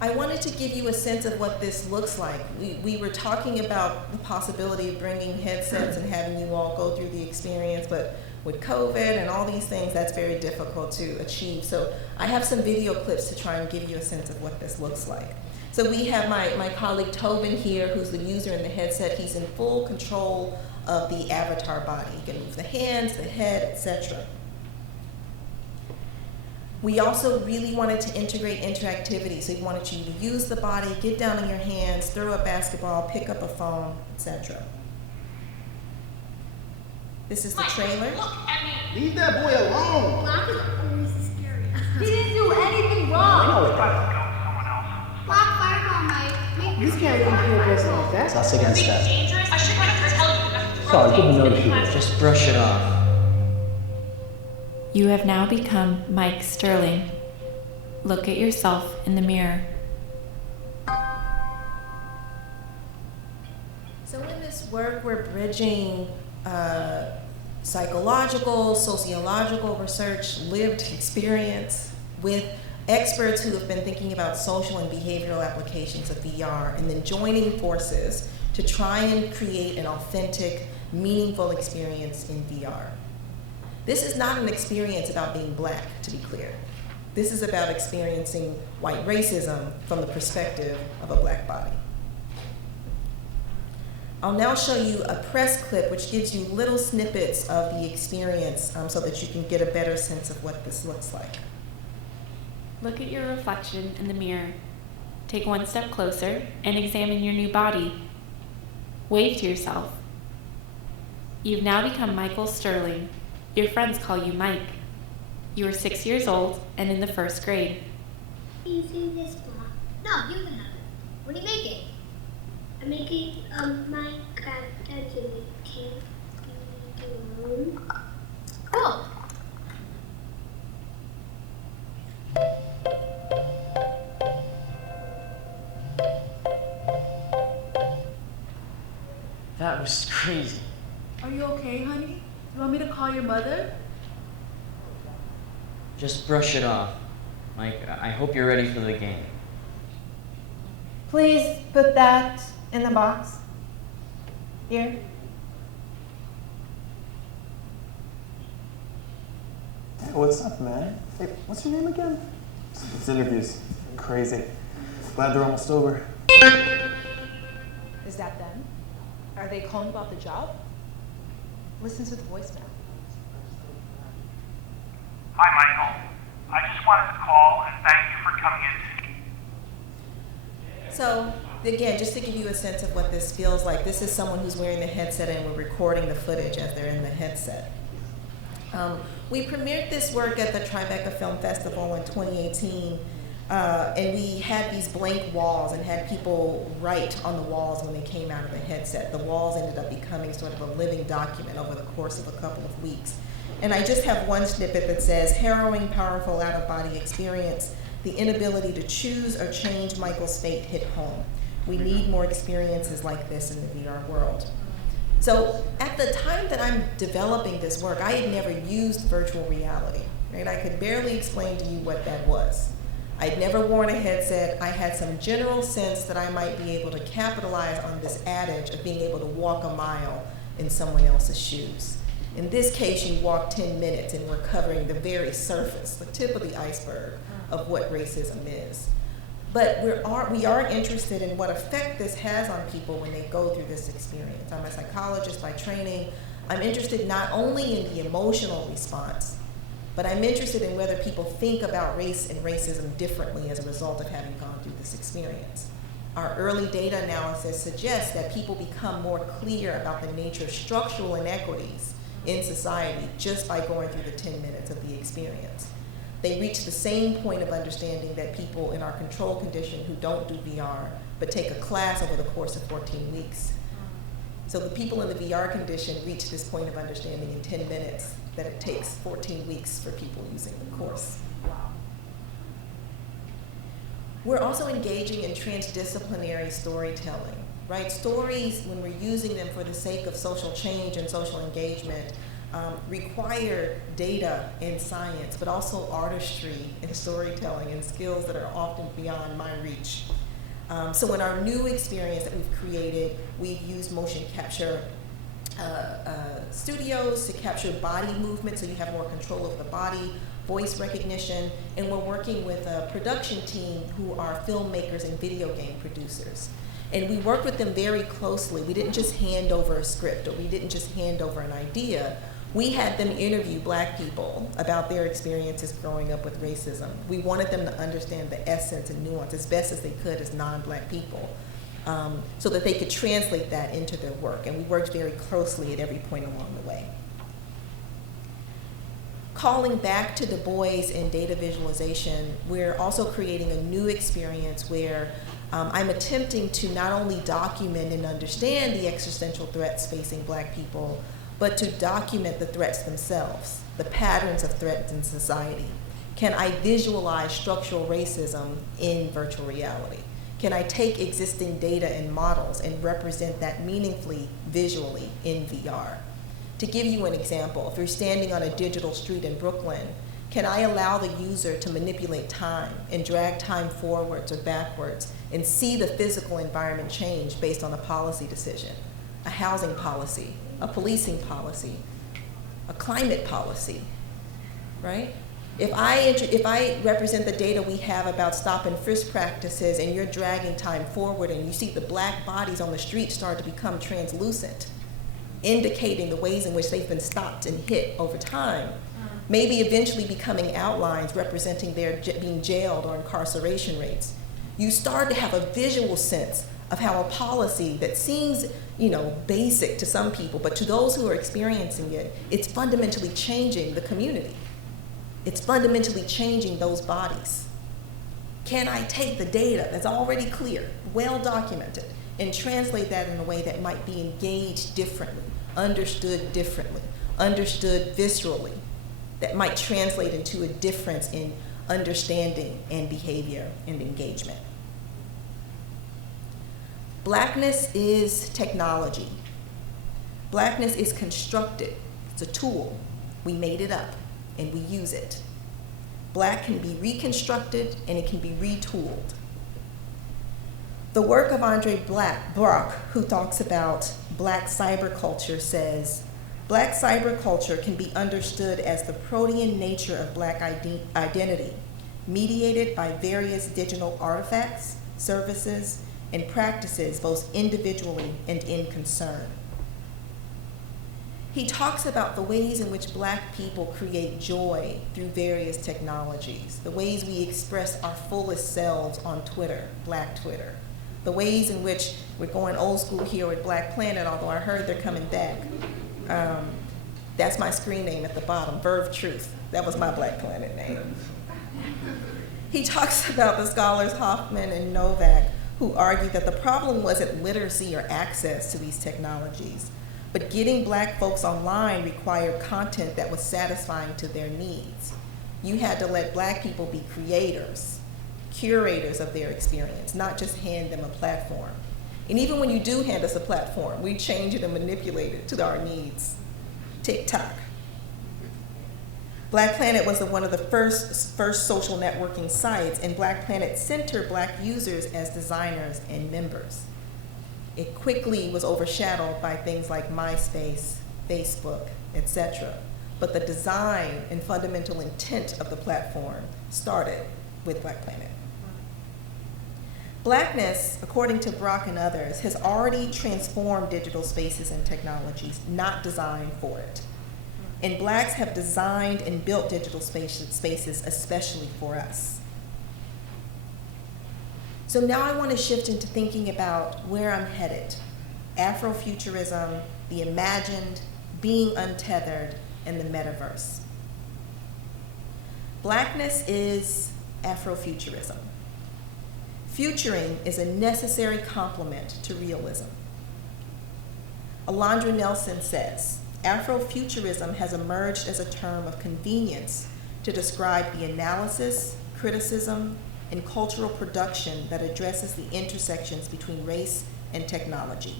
I wanted to give you a sense of what this looks like. We were talking about the possibility of bringing headsets and having you all go through the experience, but with COVID and all these things, that's very difficult to achieve. So I have some video clips to try and give you a sense of what this looks like. So we have my colleague Tobin here, who's the user in the headset. He's in full control of the avatar body. He can move the hands, the head, etc. We also really wanted to integrate interactivity. So we wanted you to use the body, get down on your hands, throw a basketball, pick up a phone, etc. This is the trailer. Look at me. Leave that boy alone. Black is always scary. He didn't do anything wrong. Black fireball, Mike. You can't even hear a person like that. That's against that. Dangerous. I should have tell you. Sorry, didn't notice you. Just brush it off. You have now become Mike Sterling. Look at yourself in the mirror. So in this work, we're bridging psychological, sociological research, lived experience with experts who have been thinking about social and behavioral applications of VR, and then joining forces to try and create an authentic, meaningful experience in VR. This is not an experience about being black, to be clear. This is about experiencing white racism from the perspective of a black body. I'll now show you a press clip which gives you little snippets of the experience so that you can get a better sense of what this looks like. Look at your reflection in the mirror. Take one step closer and examine your new body. Wave to yourself. You've now become Michael Sterling. Your friends call you Mike. You are 6 years old and in the 1st grade. Easy this block. No, you can have it. What are you making? I'm making my identity room. Cool. That was crazy. Are you okay, honey? You want me to call your mother? Just brush it off. Mike, I hope you're ready for the game. Please put that in the box. Here. Hey, what's up, man? Hey, what's your name again? This interview's crazy. Glad they're almost over. Is that them? Are they calling about the job? Listen to the voicemail. Hi, Michael. I just wanted to call and thank you for coming in. So, again, just to give you a sense of what this feels like, this is someone who's wearing the headset and we're recording the footage as they're in the headset. We premiered this work at the Tribeca Film Festival in 2018, and we had these blank walls and had people write on the walls when they came out of the headset. The walls ended up becoming sort of a living document over the course of a couple of weeks. And I just have one snippet that says, harrowing, powerful out-of-body experience, the inability to choose or change Michael's fate hit home. We need more experiences like this in the VR world. So at the time that I'm developing this work, I had never used virtual reality, right? I could barely explain to you what that was. I'd never worn a headset. I had some general sense that I might be able to capitalize on this adage of being able to walk a mile in someone else's shoes. In this case, you walk 10 minutes and we're covering the very surface, the tip of the iceberg of what racism is. But we are interested in what effect this has on people when they go through this experience. I'm a psychologist by training. I'm interested not only in the emotional response, but I'm interested in whether people think about race and racism differently as a result of having gone through this experience. Our early data analysis suggests that people become more clear about the nature of structural inequities in society just by going through the 10 minutes of the experience. They reach the same point of understanding that people in our control condition who don't do VR, but take a class over the course of 14 weeks. So the people in the VR condition reach this point of understanding in 10 minutes that it takes 14 weeks for people using the course. We're also engaging in transdisciplinary storytelling, right? Stories, when we're using them for the sake of social change and social engagement, require data and science, but also artistry and storytelling and skills that are often beyond my reach. So in our new experience that we've created, we've used motion capture studios to capture body movement so you have more control of the body, voice recognition, and we're working with a production team who are filmmakers and video game producers. And we worked with them very closely. We didn't just hand over a script, or we didn't just hand over an idea. We had them interview Black people about their experiences growing up with racism. We wanted them to understand the essence and nuance as best as they could as non-Black people, so that they could translate that into their work. And we worked very closely at every point along the way. Calling back to Du Bois and data visualization, we're also creating a new experience where I'm attempting to not only document and understand the existential threats facing Black people, but to document the threats themselves, the patterns of threats in society. Can I visualize structural racism in virtual reality? Can I take existing data and models and represent that meaningfully, visually in VR? To give you an example, if you're standing on a digital street in Brooklyn, can I allow the user to manipulate time and drag time forwards or backwards and see the physical environment change based on a policy decision, a housing policy, a policing policy, a climate policy, right? If I represent the data we have about stop and frisk practices and you're dragging time forward and you see the Black bodies on the street start to become translucent, indicating the ways in which they've been stopped and hit over time, maybe eventually becoming outlines representing their being jailed or incarceration rates. You start to have a visual sense of how a policy that seems, basic to some people, but to those who are experiencing it, it's fundamentally changing the community. It's fundamentally changing those bodies. Can I take the data that's already clear, well documented, and translate that in a way that might be engaged differently, understood viscerally, that might translate into a difference in understanding and behavior and engagement? Blackness is technology. Blackness is constructed. It's a tool. We made it up and we use it. Black can be reconstructed and it can be retooled. The work of Andre Brock, who talks about Black cyberculture, says, Black cyberculture can be understood as the protean nature of Black identity, mediated by various digital artifacts, services, and practices both individually and in concern. He talks about the ways in which Black people create joy through various technologies, the ways we express our fullest selves on Twitter, Black Twitter, the ways in which we're going old school here with Black Planet, although I heard they're coming back. That's my screen name at the bottom, Verve Truth. That was my Black Planet name. He talks about the scholars Hyphen and Novak, who argued that the problem wasn't literacy or access to these technologies, but getting Black folks online required content that was satisfying to their needs. You had to let Black people be creators, curators of their experience, not just hand them a platform. And even when you do hand us a platform, we change it and manipulate it to our needs. TikTok. Black Planet was one of the first social networking sites, and Black Planet centered Black users as designers and members. It quickly was overshadowed by things like MySpace, Facebook, etc. But the design and fundamental intent of the platform started with Black Planet. Blackness, according to Brock and others, has already transformed digital spaces and technologies not designed for it. And Blacks have designed and built digital spaces especially for us. So now I want to shift into thinking about where I'm headed. Afrofuturism, the imagined, being untethered, and the metaverse. Blackness is Afrofuturism. Futuring is a necessary complement to realism. Alondra Nelson says, Afrofuturism has emerged as a term of convenience to describe the analysis, criticism, and cultural production that addresses the intersections between race and technology.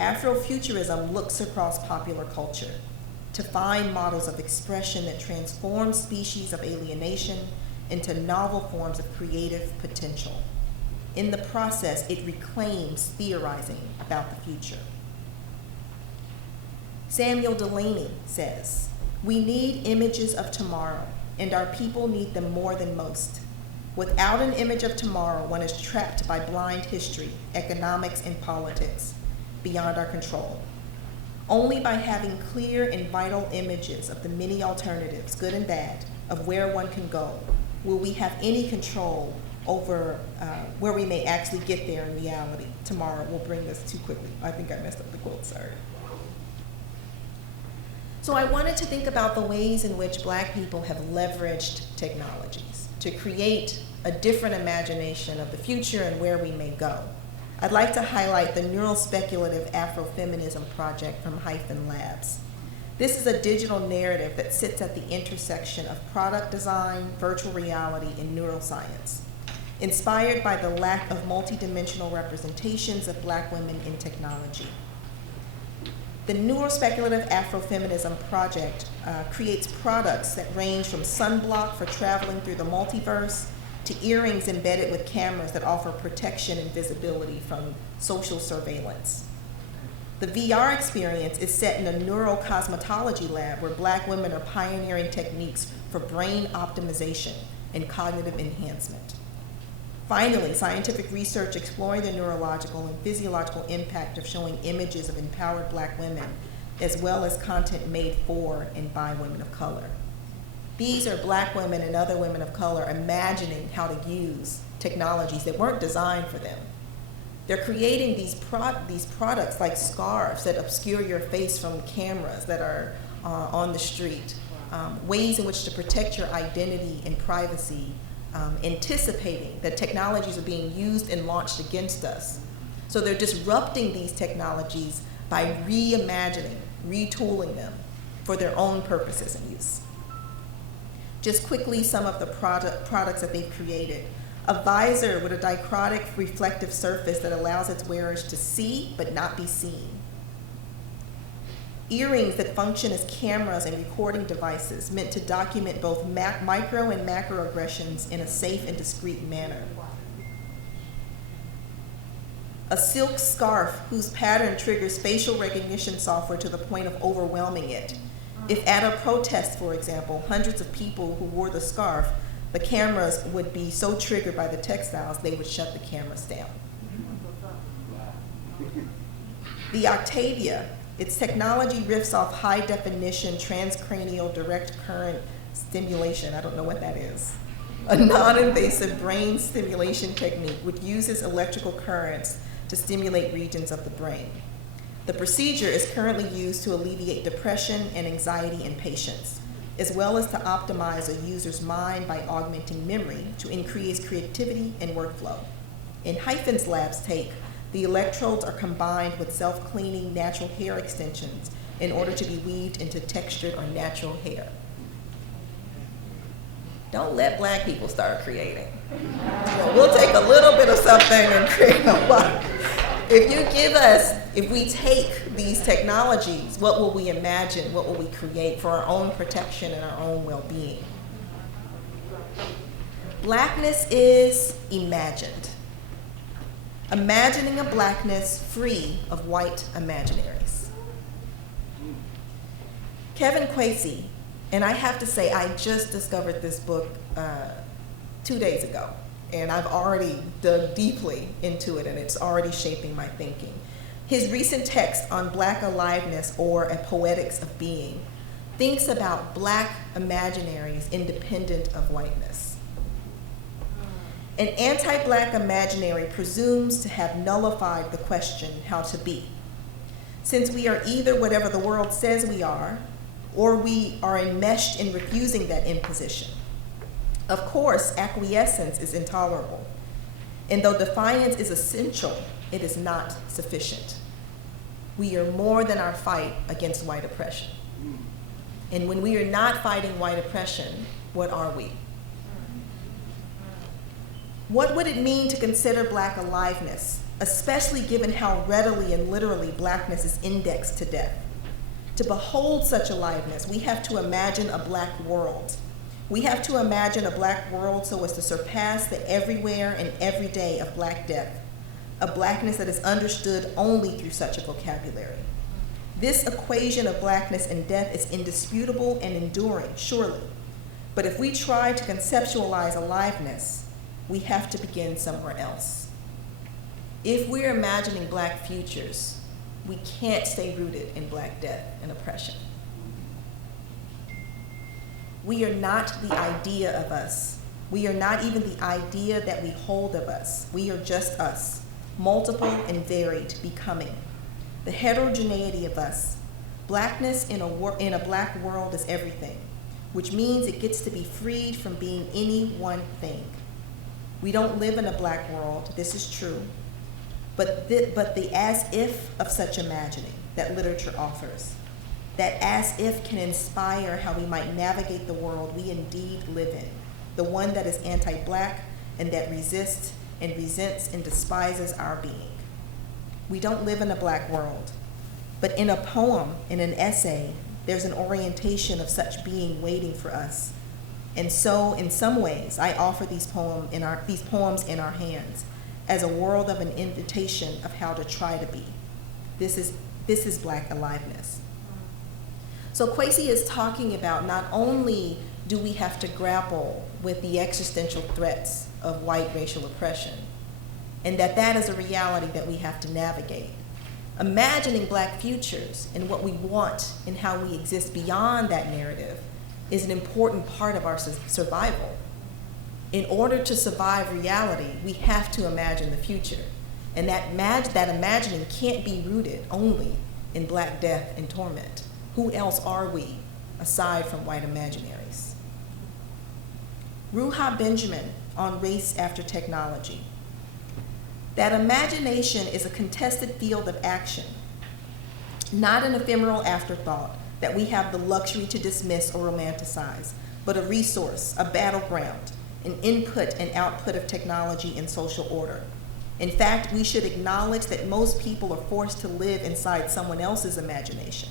Afrofuturism looks across popular culture to find models of expression that transform species of alienation into novel forms of creative potential. In the process, it reclaims theorizing about the future. Samuel Delaney says, we need images of tomorrow, and our people need them more than most. Without an image of tomorrow, one is trapped by blind history, economics, and politics beyond our control. Only by having clear and vital images of the many alternatives, good and bad, of where one can go, will we have any control over where we may actually get there in reality. Tomorrow will bring us too quickly. I think I messed up the quote, sorry. So I wanted to think about the ways in which Black people have leveraged technologies to create a different imagination of the future and where we may go. I'd like to highlight the neural speculative Afrofeminism project from Hyphen Labs. This is a digital narrative that sits at the intersection of product design, virtual reality, and neuroscience, inspired by the lack of multidimensional representations of Black women in technology. The neurospeculative Afrofeminism project creates products that range from sunblock for traveling through the multiverse to earrings embedded with cameras that offer protection and visibility from social surveillance. The VR experience is set in a neurocosmetology lab where Black women are pioneering techniques for brain optimization and cognitive enhancement. Finally, scientific research exploring the neurological and physiological impact of showing images of empowered Black women, as well as content made for and by women of color. These are Black women and other women of color imagining how to use technologies that weren't designed for them. They're creating these products like scarves that obscure your face from cameras that are on the street, ways in which to protect your identity and privacy, anticipating that technologies are being used and launched against us. So they're disrupting these technologies by reimagining, retooling them for their own purposes and use. Just quickly, some of the products that they've created. A visor with a dichrotic reflective surface that allows its wearers to see but not be seen. Earrings that function as cameras and recording devices meant to document both micro and macroaggressions in a safe and discreet manner. A silk scarf whose pattern triggers facial recognition software to the point of overwhelming it. If at a protest, for example, hundreds of people who wore the scarf the cameras would be so triggered by the textiles, they would shut the cameras down. The Octavia, its technology riffs off high definition transcranial direct current stimulation. I don't know what that is. A non-invasive brain stimulation technique which uses electrical currents to stimulate regions of the brain. The procedure is currently used to alleviate depression and anxiety in patients, as well as to optimize a user's mind by augmenting memory to increase creativity and workflow. In Hyphen's lab's take, the electrodes are combined with self-cleaning natural hair extensions in order to be weaved into textured or natural hair. Don't let black people start creating. We'll take a little bit of something and create a lot. If we take these technologies, what will we imagine? What will we create for our own protection and our own well-being? Blackness is imagined. Imagining a blackness free of white imaginaries. Kevin Kwesi, and I have to say, I just discovered this book 2 days ago, and I've already dug deeply into it, and it's already shaping my thinking. His recent text on Black aliveness, or A Poetics of Being, thinks about black imaginaries independent of whiteness. An anti-black imaginary presumes to have nullified the question how to be, since we are either whatever the world says we are, or we are enmeshed in refusing that imposition. Of course, acquiescence is intolerable, and though defiance is essential, it is not sufficient. We are more than our fight against white oppression. And when we are not fighting white oppression, what are we? What would it mean to consider black aliveness, especially given how readily and literally blackness is indexed to death? To behold such aliveness, we have to imagine a black world. We have to imagine a black world so as to surpass the everywhere and everyday of black death, a blackness that is understood only through such a vocabulary. This equation of blackness and death is indisputable and enduring, surely. But if we try to conceptualize aliveness, we have to begin somewhere else. If we're imagining black futures, we can't stay rooted in black death and oppression. We are not the idea of us. We are not even the idea that we hold of us. We are just us, multiple and varied, becoming. The heterogeneity of us. Blackness in a black world is everything, which means it gets to be freed from being any one thing. We don't live in a black world, this is true, but the as-if of such imagining that literature offers, that as-if can inspire how we might navigate the world we indeed live in, the one that is anti-black and that resists and resents and despises our being. We don't live in a black world, but in a poem, in an essay, there's an orientation of such being waiting for us. And so, in some ways, I offer these poems in our hands as a world of an invitation of how to try to be. This is black aliveness. So Kwesi is talking about not only do we have to grapple with the existential threats of white racial oppression, and that is a reality that we have to navigate. Imagining black futures and what we want and how we exist beyond that narrative is an important part of our survival. In order to survive reality, we have to imagine the future. And that imagining can't be rooted only in black death and torment. Who else are we aside from white imaginaries? Ruha Benjamin on Race After Technology. That imagination is a contested field of action, not an ephemeral afterthought that we have the luxury to dismiss or romanticize, but a resource, a battleground, an input and output of technology and social order. In fact, we should acknowledge that most people are forced to live inside someone else's imagination.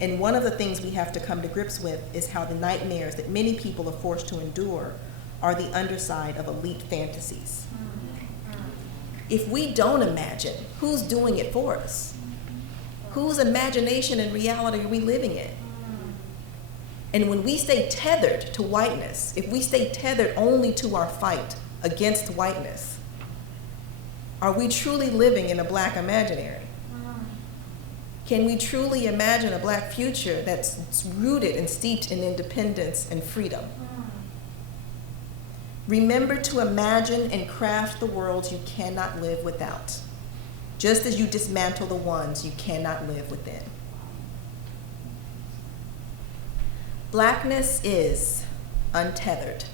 And one of the things we have to come to grips with is how the nightmares that many people are forced to endure are the underside of elite fantasies. If we don't imagine, who's doing it for us? Whose imagination and reality are we living in? And when we stay tethered to whiteness, if we stay tethered only to our fight against whiteness, are we truly living in a Black imaginary? Can we truly imagine a Black future that's rooted and steeped in independence and freedom? Remember to imagine and craft the worlds you cannot live without, just as you dismantle the ones you cannot live within. Blackness is untethered.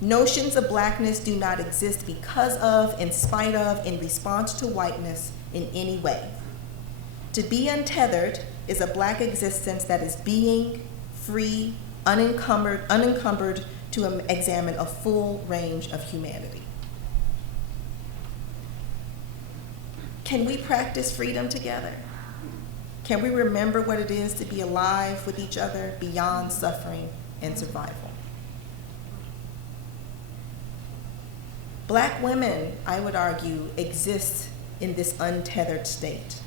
Notions of Blackness do not exist because of, in spite of, in response to whiteness in any way. To be untethered is a Black existence that is being free, unencumbered to examine a full range of humanity. Can we practice freedom together? Can we remember what it is to be alive with each other beyond suffering and survival? Black women, I would argue, exist in this untethered state.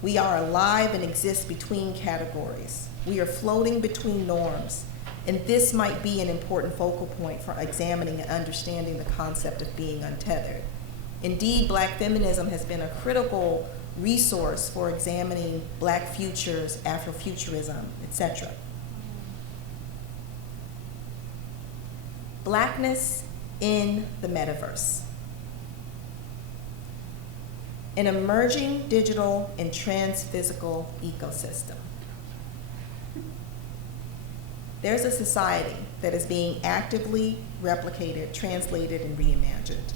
We are alive and exist between categories. We are floating between norms, and this might be an important focal point for examining and understanding the concept of being untethered. Indeed, Black feminism has been a critical resource for examining Black futures, Afrofuturism, etc. Blackness in the metaverse. An emerging digital and transphysical ecosystem. There's a society that is being actively replicated, translated, and reimagined.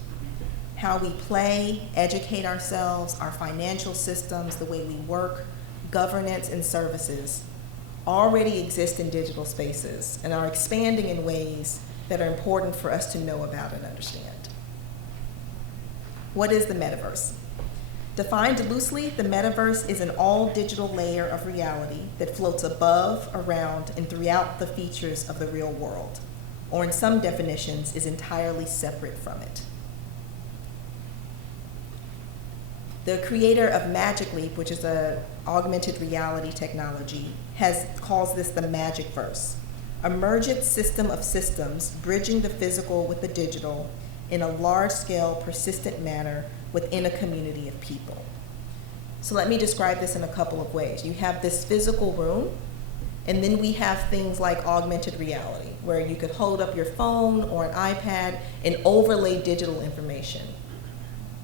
How we play, educate ourselves, our financial systems, the way we work, governance, and services already exist in digital spaces and are expanding in ways that are important for us to know about and understand. What is the metaverse? Defined loosely, the metaverse is an all-digital layer of reality that floats above, around, and throughout the features of the real world, or in some definitions, is entirely separate from it. The creator of Magic Leap, which is an augmented reality technology, calls this the Magicverse, a merged system of systems bridging the physical with the digital in a large-scale, persistent manner within a community of people. So let me describe this in a couple of ways. You have this physical room, and then we have things like augmented reality, where you could hold up your phone or an iPad and overlay digital information.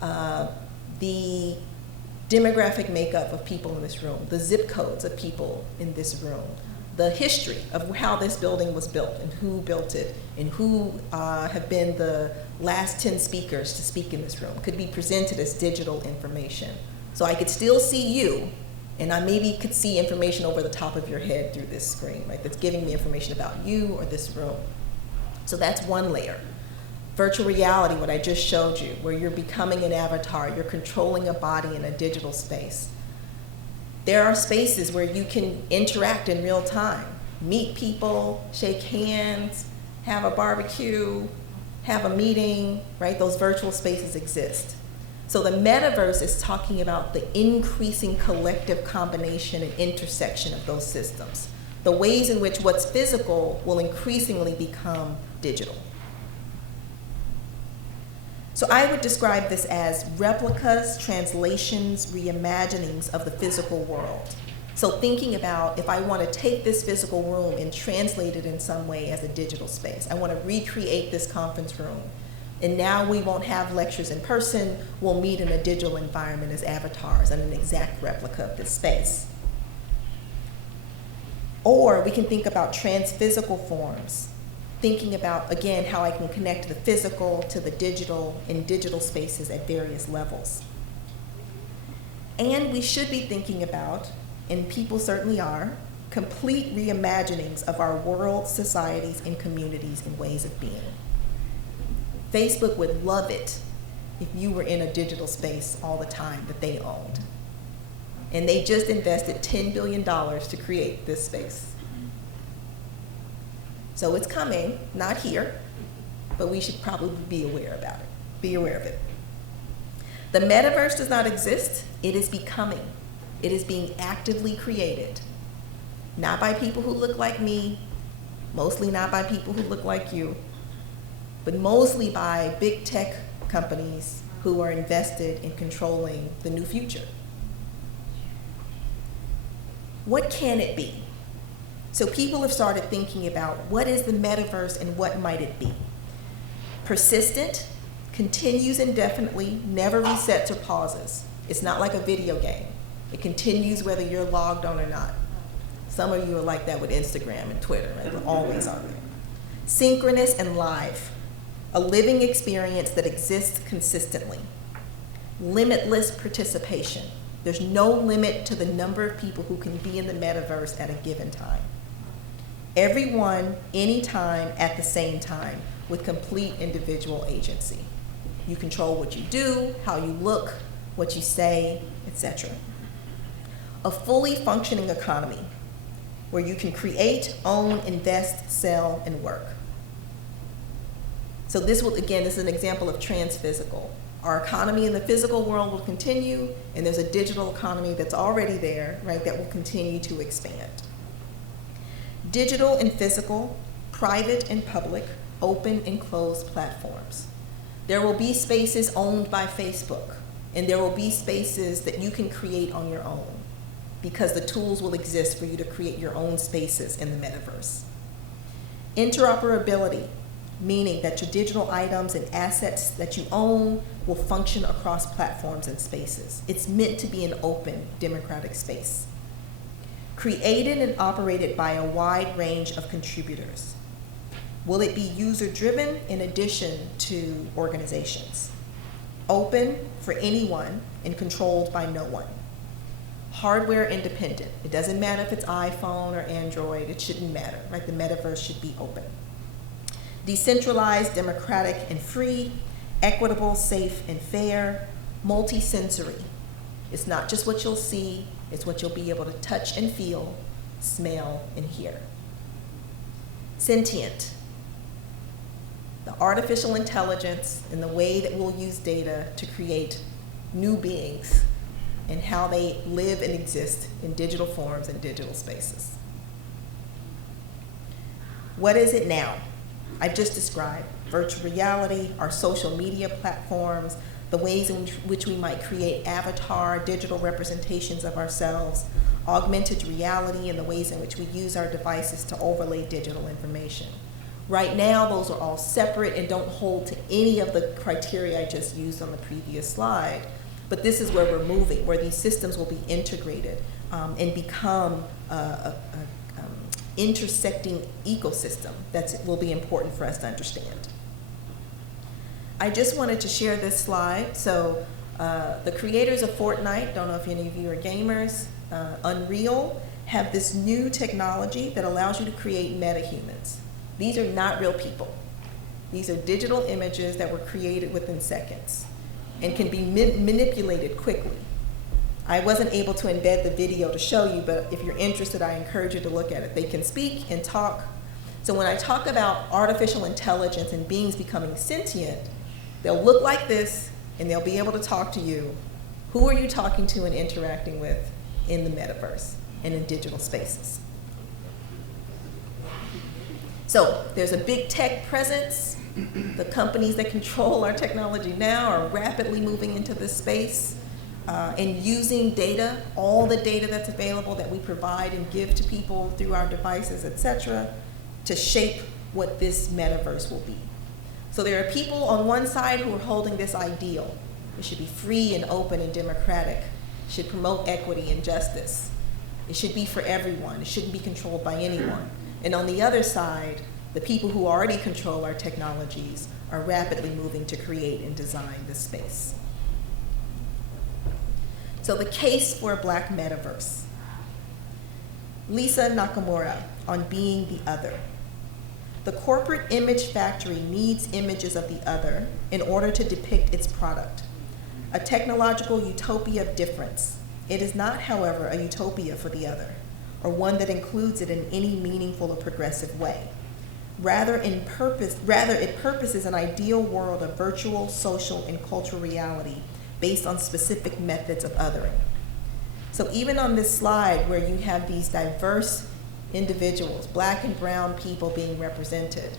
The demographic makeup of people in this room, the zip codes of people in this room, the history of how this building was built and who built it and who have been the last 10 speakers to speak in this room could be presented as digital information. So I could still see you, and I maybe could see information over the top of your head through this screen, right? That's giving me information about you or this room. So that's one layer. Virtual reality, what I just showed you, where you're becoming an avatar, you're controlling a body in a digital space. There are spaces where you can interact in real time, meet people, shake hands, have a barbecue, have a meeting, right? Those virtual spaces exist. So the metaverse is talking about the increasing collective combination and intersection of those systems, the ways in which what's physical will increasingly become digital. So I would describe this as replicas, translations, reimaginings of the physical world. So thinking about if I want to take this physical room and translate it in some way as a digital space. I want to recreate this conference room. And now we won't have lectures in person, we'll meet in a digital environment as avatars and an exact replica of this space. Or we can think about transphysical forms, thinking about, again, how I can connect the physical to the digital in digital spaces at various levels. And we should be thinking about, and people certainly are, complete reimaginings of our world, societies, and communities and ways of being. Facebook would love it if you were in a digital space all the time that they owned. And they just invested $10 billion to create this space. So it's coming, not here, but we should probably be aware about it, be aware of it. The metaverse does not exist, it is becoming. It is being actively created. not by people who look like me, mostly not by people who look like you, but mostly by big tech companies who are invested in controlling the new future. What can it be? So people have started thinking about what is the metaverse and what might it be? Persistent, continues indefinitely, never resets or pauses. It's not like a video game. It continues whether you're logged on or not. Some of you are like that with Instagram and Twitter, right? They're always on there. Synchronous and live, a living experience that exists consistently. Limitless participation. There's no limit to the number of people who can be in the metaverse at a given time. Everyone, anytime, at the same time, with complete individual agency. You control what you do, how you look, what you say, etc. A fully functioning economy where you can create, own, invest, sell, and work. So this will, again, this is an example of transphysical. Our economy in the physical world will continue, and there's a digital economy that's already there, right, that will continue to expand. Digital and physical, private and public, open and closed platforms. There will be spaces owned by Facebook, and there will be spaces that you can create on your own, because the tools will exist for you to create your own spaces in the metaverse. Interoperability, meaning that your digital items and assets that you own will function across platforms and spaces. It's meant to be an open, democratic space. Created and operated by a wide range of contributors. Will it be user-driven in addition to organizations? Open for anyone and controlled by no one. Hardware independent. It doesn't matter if it's iPhone or Android, it shouldn't matter, right? The metaverse should be open. Decentralized, democratic, and free, equitable, safe, and fair, multi-sensory. It's not just what you'll see, it's what you'll be able to touch and feel, smell, and hear. Sentient. The artificial intelligence and the way that we'll use data to create new beings and how they live and exist in digital forms and digital spaces. What is it now? I've just described virtual reality, our social media platforms, the ways in which we might create avatar, digital representations of ourselves, augmented reality, and the ways in which we use our devices to overlay digital information. Right now, those are all separate and don't hold to any of the criteria I just used on the previous slide. But this is where we're moving, where these systems will be integrated and become a intersecting ecosystem that will be important for us to understand. I just wanted to share this slide. So the creators of Fortnite, don't know if any of you are gamers, Unreal, have this new technology that allows you to create metahumans. These are not real people. These are digital images that were created within seconds and can be manipulated quickly. I wasn't able to embed the video to show you, but if you're interested, I encourage you to look at it. They can speak and talk. So when I talk about artificial intelligence and beings becoming sentient, they'll look like this and they'll be able to talk to you. Who are you talking to and interacting with in the metaverse and in digital spaces? So there's a big tech presence. The companies that control our technology now are rapidly moving into this space and using data, all the data that's available that we provide and give to people through our devices, et cetera, to shape what this metaverse will be. So there are people on one side who are holding this ideal. It should be free and open and democratic. It should promote equity and justice. It should be for everyone. It shouldn't be controlled by anyone. And on the other side, the people who already control our technologies are rapidly moving to create and design this space. So the case for a Black metaverse. Lisa Nakamura on being the other. The corporate image factory needs images of the other in order to depict its product. A technological utopia of difference. It is not, however, a utopia for the other, or one that includes it in any meaningful or progressive way. Rather, it purposes an ideal world of virtual, social, and cultural reality based on specific methods of othering. So even on this slide where you have these diverse individuals, black and brown people being represented.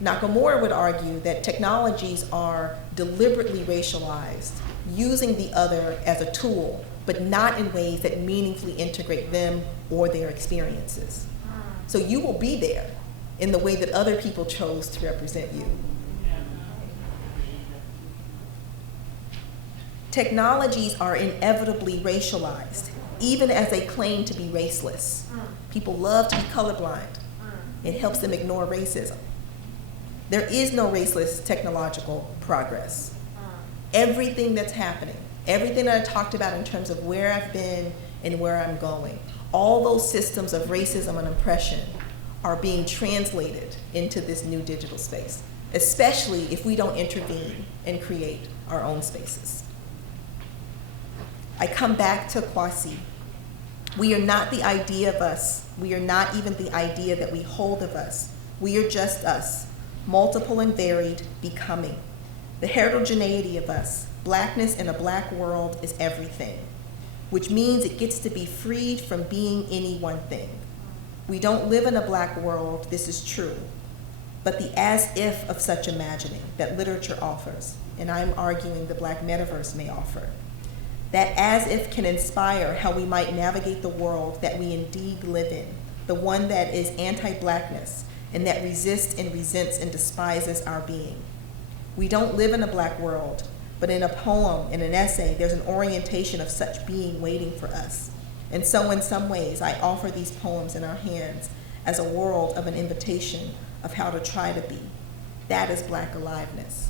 Nakamura would argue that technologies are deliberately racialized, using the other as a tool, but not in ways that meaningfully integrate them or their experiences. So you will be there in the way that other people chose to represent you. Technologies are inevitably racialized, even as they claim to be raceless. People love to be colorblind. It helps them ignore racism. There is no raceless technological progress. Everything that's happening, everything that I talked about in terms of where I've been and where I'm going, all those systems of racism and oppression are being translated into this new digital space, especially if we don't intervene and create our own spaces. I come back to Kwasi. We are not the idea of us. We are not even the idea that we hold of us. We are just us, multiple and varied, becoming. The heterogeneity of us, blackness in a black world, is everything, which means it gets to be freed from being any one thing. We don't live in a black world, this is true, but the as-if of such imagining that literature offers, and I'm arguing the Black metaverse may offer, that as-if can inspire how we might navigate the world that we indeed live in, the one that is anti-blackness and that resists and resents and despises our being. We don't live in a black world, but in a poem, in an essay, there's an orientation of such being waiting for us. And so in some ways, I offer these poems in our hands as a world of an invitation of how to try to be. That is black aliveness.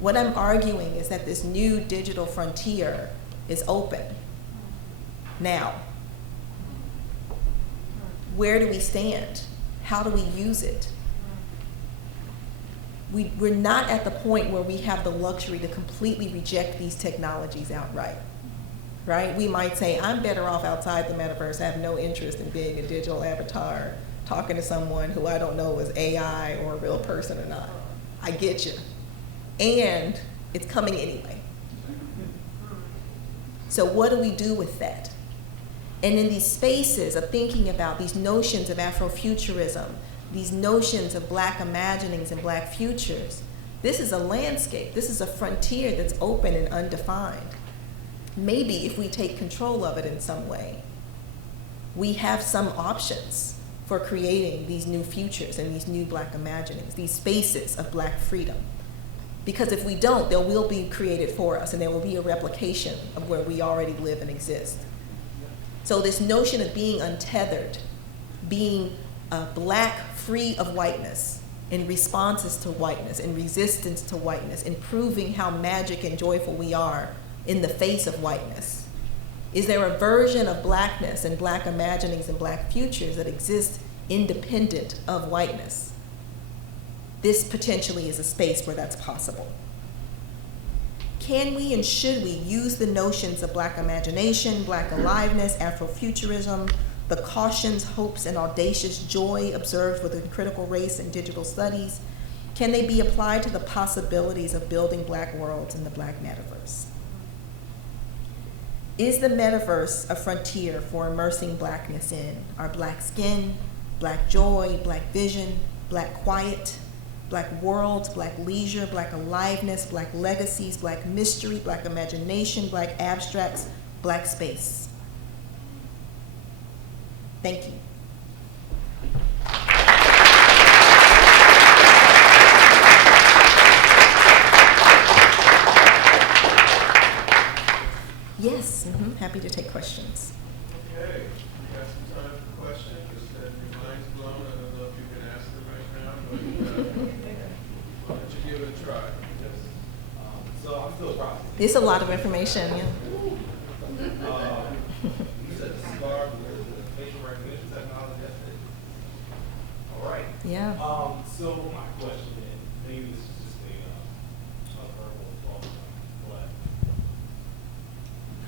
What I'm arguing is that this new digital frontier is open now. Where do we stand? How do we use it? We're not at the point where we have the luxury to completely reject these technologies outright, right? We might say, I'm better off outside the metaverse. I have no interest in being a digital avatar, talking to someone who I don't know is AI or a real person or not. I get you. And it's coming anyway. So what do we do with that? And in these spaces of thinking about these notions of Afrofuturism, these notions of black imaginings and black futures, this is a landscape, this is a frontier that's open and undefined. Maybe if we take control of it in some way, we have some options for creating these new futures and these new black imaginings, these spaces of black freedom. Because if we don't, they will be created for us and there will be a replication of where we already live and exist. So this notion of being untethered, being black free of whiteness, in responses to whiteness, in resistance to whiteness, in proving how magic and joyful we are in the face of whiteness. Is there a version of blackness and black imaginings and black futures that exist independent of whiteness? This potentially is a space where that's possible. Can we and should we use the notions of black imagination, black aliveness, Afrofuturism, the cautions, hopes, and audacious joy observed within critical race and digital studies? Can they be applied to the possibilities of building black worlds in the black metaverse? Is the metaverse a frontier for immersing blackness in our black skin, black joy, black vision, black quiet, black worlds, black leisure, black aliveness, black legacies, black mystery, black imagination, black abstracts, black space? Thank you. Yes, happy to take questions. Okay, we got some time for questions. Just that your mind's blown. I don't know if you can ask them right now, but why don't you give it a try? So I'm still processing. It's a lot of information, yeah. You said the scar, the facial recognition technology. All right. Yeah. So my question is, maybe this is just a verbal thought, but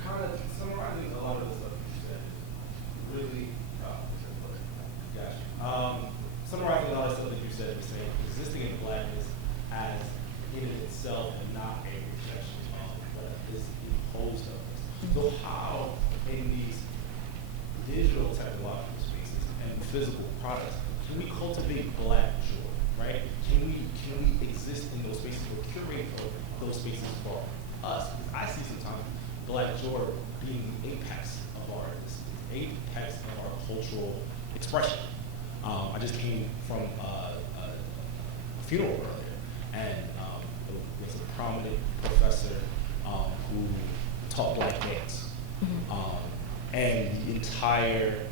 kind of summarizing a lot of the stuff you said is really, summarizing a lot of stuff that you said is saying existing in blackness as in itself and not a reflection of what is imposed of us. So how in these digital technological spaces and physical products, can we cultivate Black joy, right? Can we exist in those spaces or curate those spaces for us? Because I see sometimes Black joy being the apex of our existence, apex of our cultural expression. I just came from a funeral earlier, and there was a prominent professor who taught Black dance. And the entire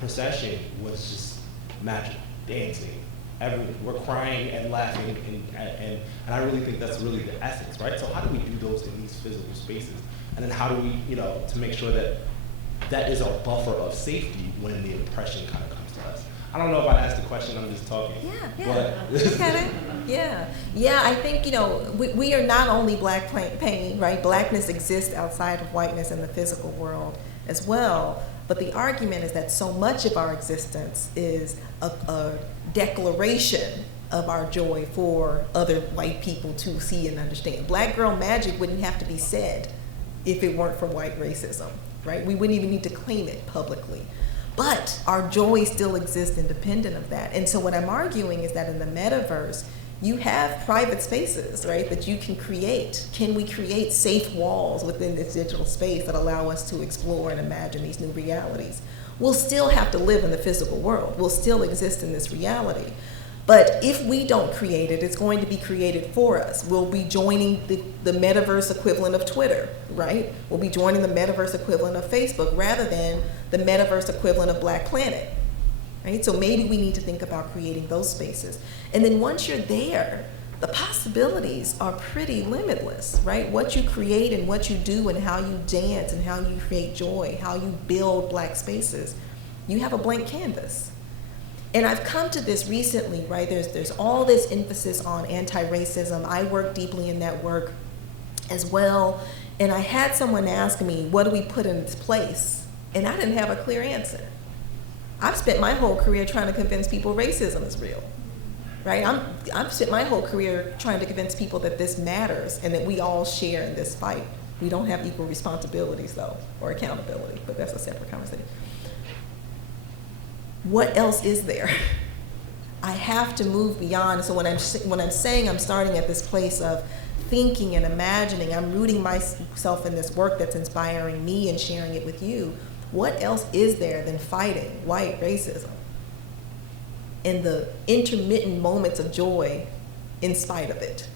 procession was just magic, dancing, everything. We're crying and laughing, and I really think that's really the essence, right? So how do we do those in these physical spaces? And then how do we, to make sure that that is our buffer of safety when the oppression kind of comes to us? I don't know if I asked the question, I'm just talking. Yeah. Yeah, I think, we are not only Black pain, right? Blackness exists outside of whiteness in the physical world as well. But the argument is that so much of our existence is a declaration of our joy for other white people to see and understand. Black girl magic wouldn't have to be said if it weren't for white racism, right? We wouldn't even need to claim it publicly. But our joy still exists independent of that. And so what I'm arguing is that in the metaverse, you have private spaces, right, that you can create. Can we create safe walls within this digital space that allow us to explore and imagine these new realities? We'll still have to live in the physical world. We'll still exist in this reality. But if we don't create it, it's going to be created for us. We'll be joining the metaverse equivalent of Twitter, right? We'll be joining the metaverse equivalent of Facebook rather than the metaverse equivalent of Black Planet, right? So maybe we need to think about creating those spaces. And then once you're there, the possibilities are pretty limitless, right? What you create and what you do and how you dance and how you create joy, how you build Black spaces, you have a blank canvas. And I've come to this recently, right? There's all this emphasis on anti-racism. I work deeply in that work as well. And I had someone ask me, what do we put in its place? And I didn't have a clear answer. I've spent my whole career trying to convince people racism is real, right? I've spent my whole career trying to convince people that this matters and that we all share in this fight. We don't have equal responsibilities though, or accountability, but that's a separate conversation. What else is there? I have to move beyond. So when I'm saying I'm starting at this place of thinking and imagining, I'm rooting myself in this work that's inspiring me and sharing it with you. What else is there than fighting white racism and the intermittent moments of joy in spite of it?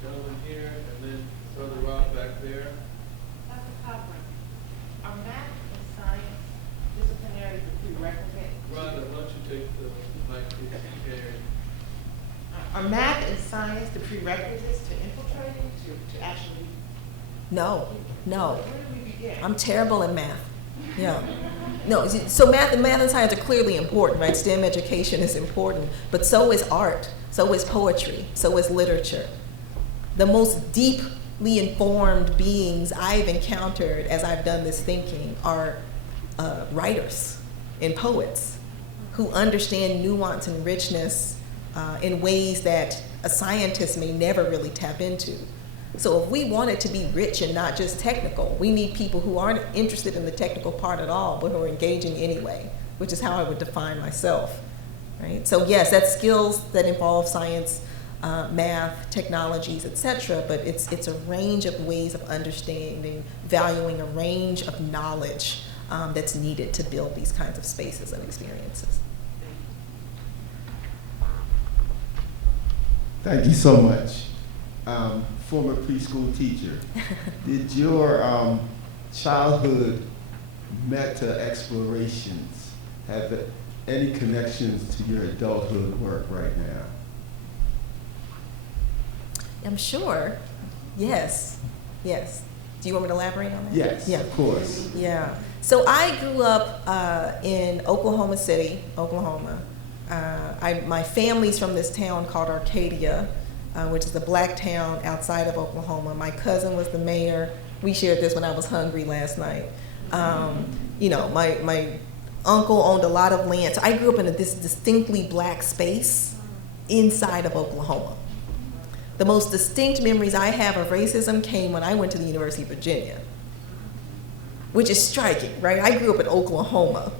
Gentleman here, and then Brother Rob back there. Are math and science the prerequisites to infiltrating, to actually? No. Where do we begin? I'm terrible at math. Yeah. No, so math and science are clearly important, right? STEM education is important, but so is art, so is poetry, so is literature. The most deeply informed beings I've encountered as I've done this thinking are writers and poets who understand nuance and richness in ways that a scientist may never really tap into. So if we want it to be rich and not just technical, we need people who aren't interested in the technical part at all, but who are engaging anyway, which is how I would define myself, right? So yes, that's skills that involve science, math, technologies, etc. But it's a range of ways of understanding, valuing a range of knowledge that's needed to build these kinds of spaces and experiences. Thank you so much. Former preschool teacher, did your childhood meta explorations have any connections to your adulthood work right now? I'm sure. Yes. Do you want me to elaborate on that? Yes, yeah. Of course. Yeah. So I grew up in Oklahoma City, Oklahoma. My family's from this town called Arcadia, which is a Black town outside of Oklahoma. My cousin was the mayor. We shared this when I was hungry last night. My uncle owned a lot of land. So I grew up in this distinctly Black space inside of Oklahoma. The most distinct memories I have of racism came when I went to the University of Virginia, which is striking, right? I grew up in Oklahoma,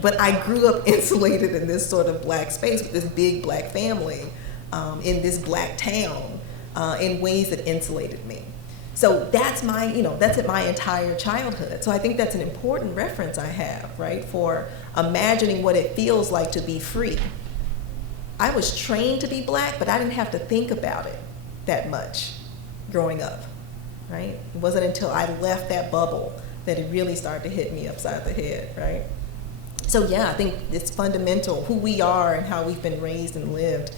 but I grew up insulated in this sort of black space with this big black family in this black town in ways that insulated me. So that's my, that's my entire childhood. So I think that's an important reference I have, right, for imagining what it feels like to be free. I was trained to be black, but I didn't have to think about it that much growing up, right? It wasn't until I left that bubble that it really started to hit me upside the head, right? So yeah, I think it's fundamental. Who we are and how we've been raised and lived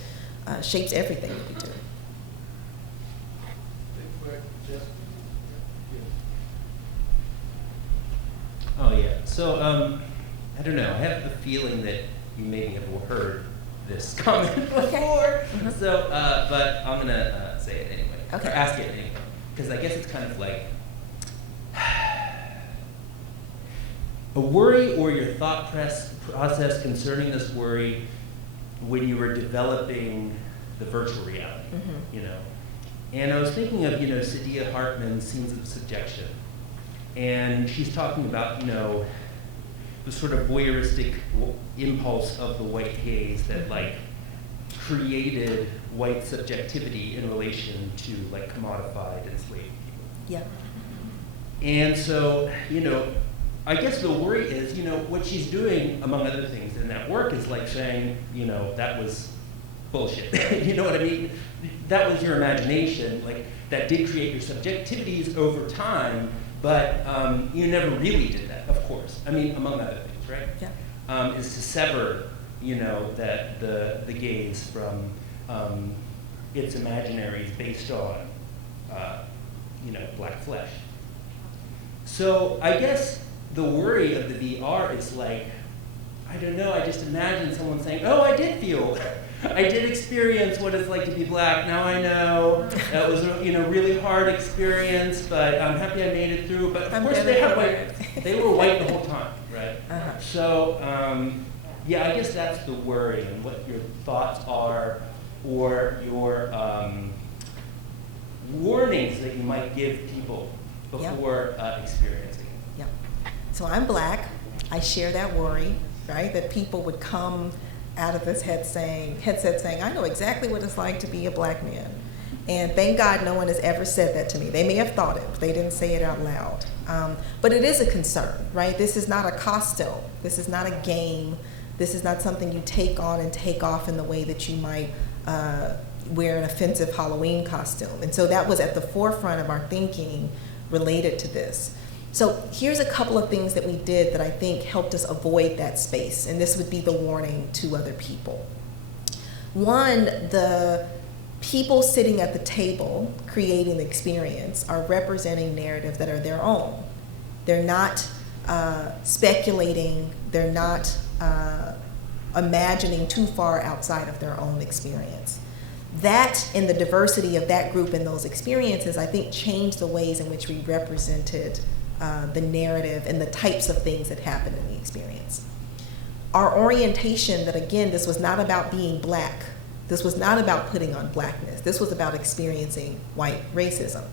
shapes everything that we do. Oh yeah, so I don't know, I have the feeling that you maybe have heard this comment before, so, but I'm gonna say it anyway, or ask it anyway, because I guess it's kind of like a worry or your thought process concerning this worry when you were developing the virtual reality, And I was thinking of, Saidiya Hartman's Scenes of Subjection. And she's talking about, the sort of voyeuristic impulse of the white gaze that created white subjectivity in relation to commodified enslaved people. Yeah. And so, I guess the worry is, what she's doing, among other things, in that work is saying, that was bullshit. You know what I mean? That was your imagination, that did create your subjectivities over time, but you never really did that, of course. I mean, among other things, right? Yeah. Is to sever, that the gaze from its imaginaries based on, black flesh. So I guess the worry of the VR is I don't know, I just imagine someone saying, oh, I did experience what it's like to be black. Now I know that was a really hard experience, but I'm happy I made it through. But of course they were white the whole time, right? So yeah, I guess that's the worry and what your thoughts are, or your warnings that you might give people before experiencing it. Yeah. So I'm black. I share that worry, right? That people would come out of this headset saying, I know exactly what it's like to be a black man. And thank God no one has ever said that to me. They may have thought it, but they didn't say it out loud. But it is a concern, right? This is not a costume. This is not a game. This is not something you take on and take off in the way that you might wear an offensive Halloween costume. And so that was at the forefront of our thinking related to this. So here's a couple of things that we did that I think helped us avoid that space, and this would be the warning to other people. One, the people sitting at the table creating the experience are representing narratives that are their own. They're not speculating, they're not imagining too far outside of their own experience. That and the diversity of that group and those experiences, I think, changed the ways in which we represented the narrative and the types of things that happened in the experience. Our orientation that, again, this was not about being black. This was not about putting on blackness. This was about experiencing white racism.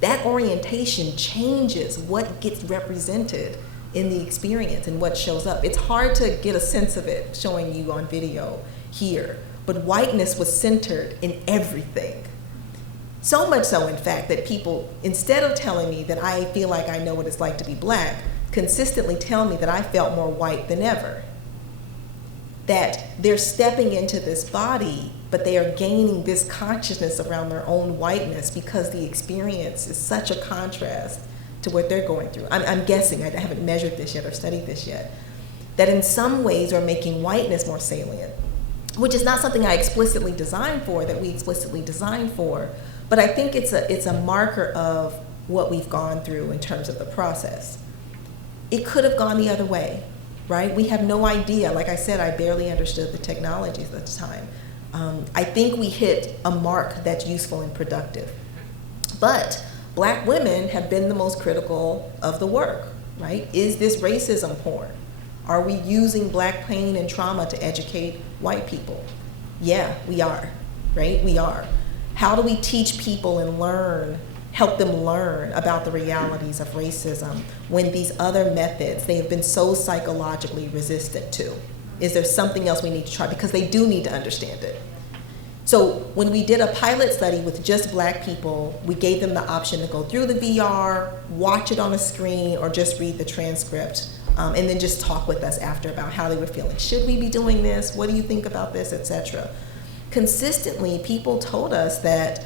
That orientation changes what gets represented in the experience and what shows up. It's hard to get a sense of it showing you on video here, but whiteness was centered in everything. So much so, in fact, that people, instead of telling me that I feel like I know what it's like to be black, consistently tell me that I felt more white than ever. That they're stepping into this body, but they are gaining this consciousness around their own whiteness because the experience is such a contrast to what they're going through. I'm guessing, I haven't measured this yet or studied this yet, that in some ways are making whiteness more salient, which is not something I explicitly designed for, that we explicitly designed for, but I think it's a marker of what we've gone through in terms of the process. It could have gone the other way, right? We have no idea. Like I said, I barely understood the technologies at the time. I think we hit a mark that's useful and productive. But black women have been the most critical of the work, right? Is this racism porn? Are we using black pain and trauma to educate white people? Yeah, we are, right? We are. How do we teach people and learn help them learn about the realities of racism when these other methods they have been so psychologically resistant to? Is there something else we need to try? Because they do need to understand it. So when we did a pilot study with just Black people, we gave them the option to go through the VR, watch it on a screen, or just read the transcript, and then just talk with us after about how they were feeling. Should we be doing this? What do you think about this, etc.? Consistently, people told us that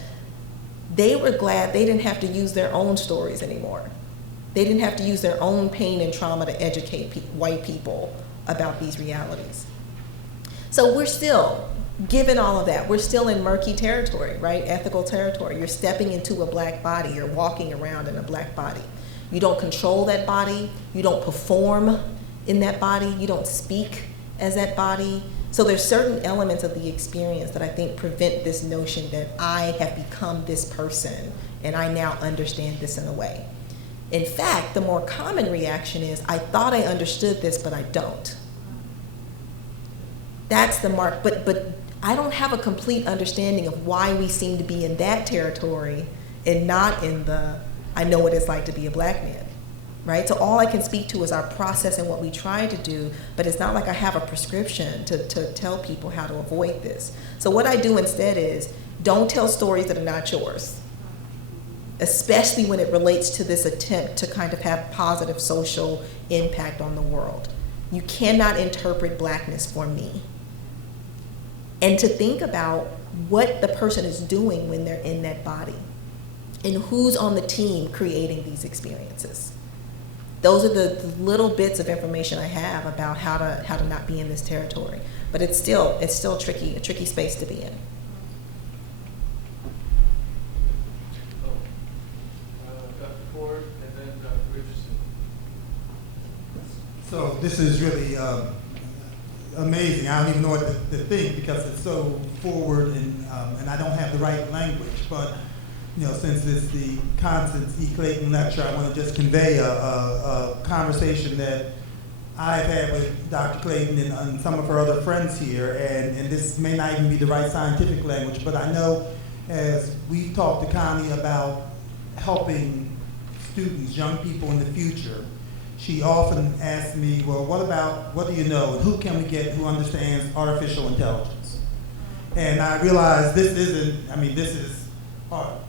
they were glad they didn't have to use their own stories anymore. They didn't have to use their own pain and trauma to educate white people about these realities. So we're still, given all of that, we're still in murky territory, right? Ethical territory. You're stepping into a Black body. You're walking around in a Black body. You don't control that body. You don't perform in that body. You don't speak as that body. So there's certain elements of the experience that I think prevent this notion that I have become this person and I now understand this in a way. In fact, the more common reaction is, I thought I understood this, but I don't. That's the mark, but I don't have a complete understanding of why we seem to be in that territory and not in the, I know what it's like to be a Black man, right? So all I can speak to is our process and what we try to do, but it's not like I have a prescription to tell people how to avoid this. So what I do instead is, don't tell stories that are not yours, especially when it relates to this attempt to kind of have positive social impact on the world. You cannot interpret Blackness for me. And to think about what the person is doing when they're in that body and who's on the team creating these experiences. Those are the little bits of information I have about how to not be in this territory. But it's still tricky, a tricky space to be in. Dr. Ford and then Dr. Richardson. So this is really amazing. I don't even know what to think because it's so forward and I don't have the right language. But since it's the Constance E. Clayton lecture, I want to just convey a conversation that I've had with Dr. Clayton and some of her other friends here, and this may not even be the right scientific language, but I know as we talked to Connie about helping students, young people in the future, she often asks me, well, what do you know, and who can we get who understands artificial intelligence? And I realize this is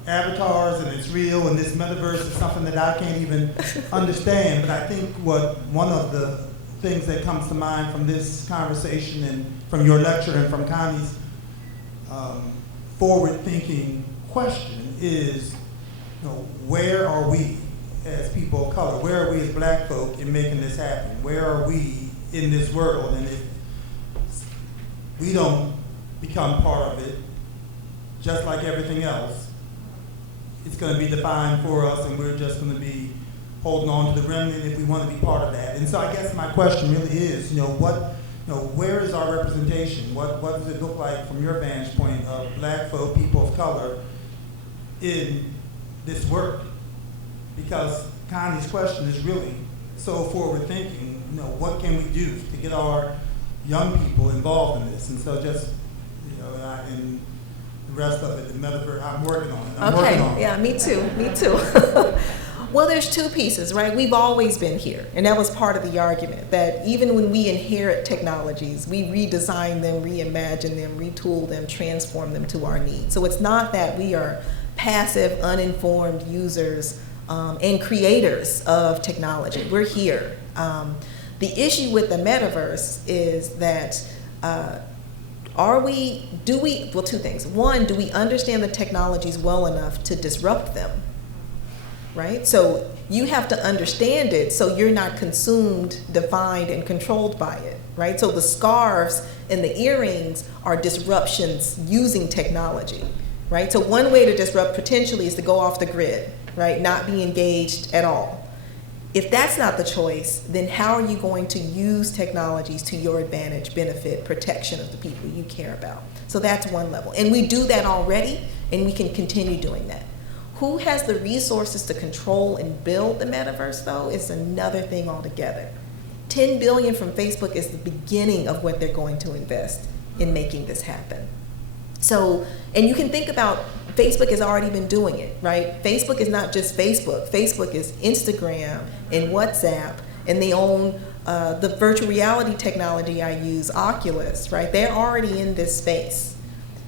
avatars and it's real, and this metaverse is something that I can't even understand, but I think one of the things that comes to mind from this conversation and from your lecture and from Connie's forward-thinking question is, where are we as people of color? Where are we as Black folk in making this happen? Where are we in this world? And if we don't become part of it, just like everything else, it's going to be defined for us, and we're just going to be holding on to the remnant if we want to be part of that. And so I guess my question really is, where is our representation? What does it look like from your vantage point of Black folk, people of color, in this work? Because Connie's question is really so forward thinking. What can we do to get our young people involved in this? And so just, and the rest of it, the metaverse, I'm working on it. Yeah, me too. Well, there's two pieces, right? We've always been here, and that was part of the argument, that even when we inherit technologies, we redesign them, reimagine them, retool them, transform them to our needs. So it's not that we are passive, uninformed users and creators of technology. We're here. The issue with the metaverse is that two things. One, do we understand the technologies well enough to disrupt them, right? So you have to understand it so you're not consumed, defined, and controlled by it, right? So the scarves and the earrings are disruptions using technology, right? So one way to disrupt potentially is to go off the grid, right? Not be engaged at all. If that's not the choice, then how are you going to use technologies to your advantage, benefit, protection of the people you care about? So that's one level. And we do that already, and we can continue doing that. Who has the resources to control and build the metaverse, though, is another thing altogether. $10 billion from Facebook is the beginning of what they're going to invest in making this happen. So, and you can think about, Facebook has already been doing it, right? Facebook is not just Facebook. Facebook is Instagram and WhatsApp, and they own the virtual reality technology I use, Oculus, right? They're already in this space.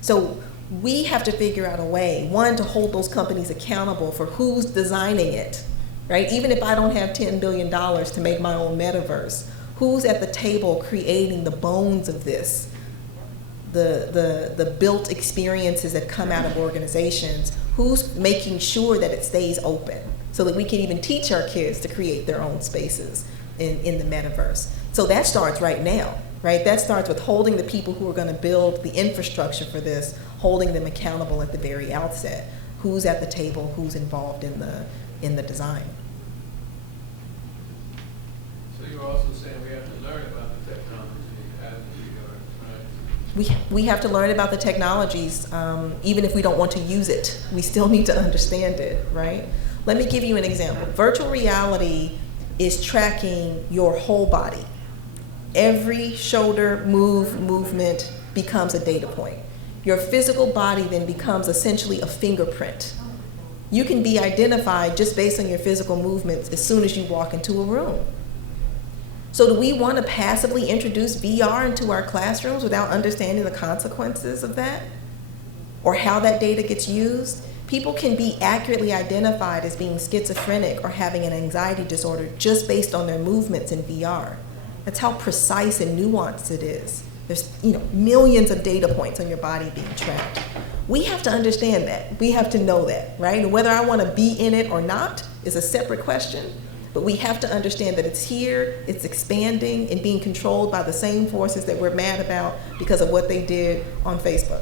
So we have to figure out a way, one, to hold those companies accountable for who's designing it, right? Even if I don't have $10 billion to make my own metaverse, who's at the table creating the bones of this? The built experiences that come out of organizations, who's making sure that it stays open so that we can even teach our kids to create their own spaces in the metaverse. So that starts right now, right? That starts with holding the people who are going to build the infrastructure for this, holding them accountable at the very outset. Who's at the table, who's involved in the design. So you're also saying we have to learn about the technology as we are, right? We have to learn about the technologies, even if we don't want to use it. We still need to understand it, right? Let me give you an example. Virtual reality is tracking your whole body. Every shoulder movement becomes a data point. Your physical body then becomes essentially a fingerprint. You can be identified just based on your physical movements as soon as you walk into a room. So do we want to passively introduce VR into our classrooms without understanding the consequences of that? Or how that data gets used? People can be accurately identified as being schizophrenic or having an anxiety disorder just based on their movements in VR. That's how precise and nuanced it is. There's millions of data points on your body being tracked. We have to understand that. We have to know that, right? And whether I want to be in it or not is a separate question. But we have to understand that it's here, it's expanding, and being controlled by the same forces that we're mad about because of what they did on Facebook.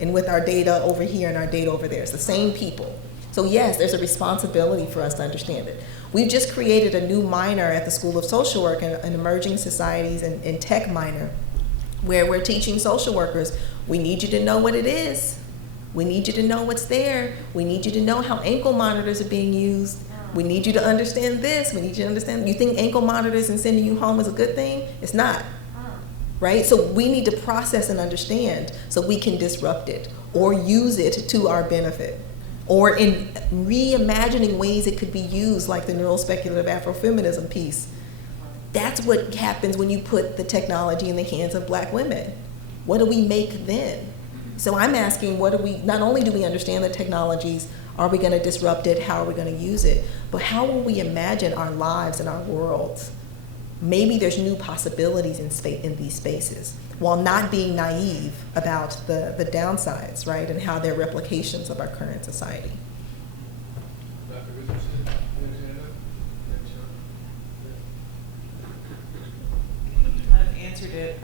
And with our data over here and our data over there. It's the same people. So yes, there's a responsibility for us to understand it. We've just created a new minor at the School of Social Work, an emerging societies and tech minor, where we're teaching social workers, we need you to know what it is. We need you to know what's there. We need you to know how ankle monitors are being used. We need you to understand this. We need you to understand. You think ankle monitors and sending you home is a good thing? It's not. Right? So we need to process and understand so we can disrupt it or use it to our benefit, or in reimagining ways it could be used, like the neural speculative Afrofeminism piece. That's what happens when you put the technology in the hands of Black women. What do we make then? So I'm asking, not only do we understand the technologies, are we going to disrupt it? How are we going to use it? But how will we imagine our lives and our worlds? Maybe there's new possibilities in these spaces, while not being naive about the downsides, right? And how they're replications of our current society. You kind of answered it.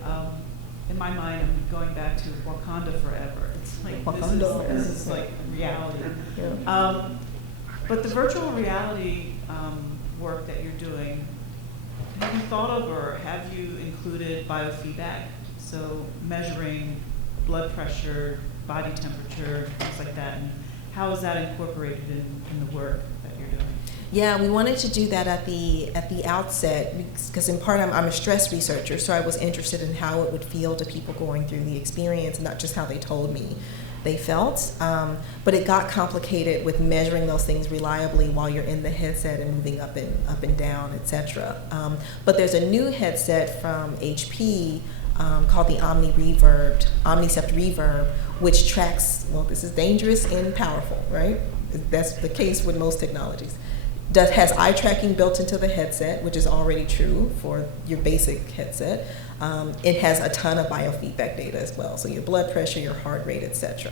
In my mind, I'm going back to Wakanda forever. It's like this is like reality. Yeah. But the virtual reality work that you're doing, have you thought of or have you included biofeedback? So measuring blood pressure, body temperature, things like that, and how is that incorporated in the work that you're doing? Yeah, we wanted to do that at the outset because in part I'm a stress researcher, so I was interested in how it would feel to people going through the experience, not just how they told me they felt. But it got complicated with measuring those things reliably while you're in the headset and moving up and down, etc. But there's a new headset from HP called the Omnicept Reverb, which tracks, well, this is dangerous and powerful, right? That's the case with most technologies. Has eye tracking built into the headset, which is already true for your basic headset. It has a ton of biofeedback data as well, so your blood pressure, your heart rate, etc.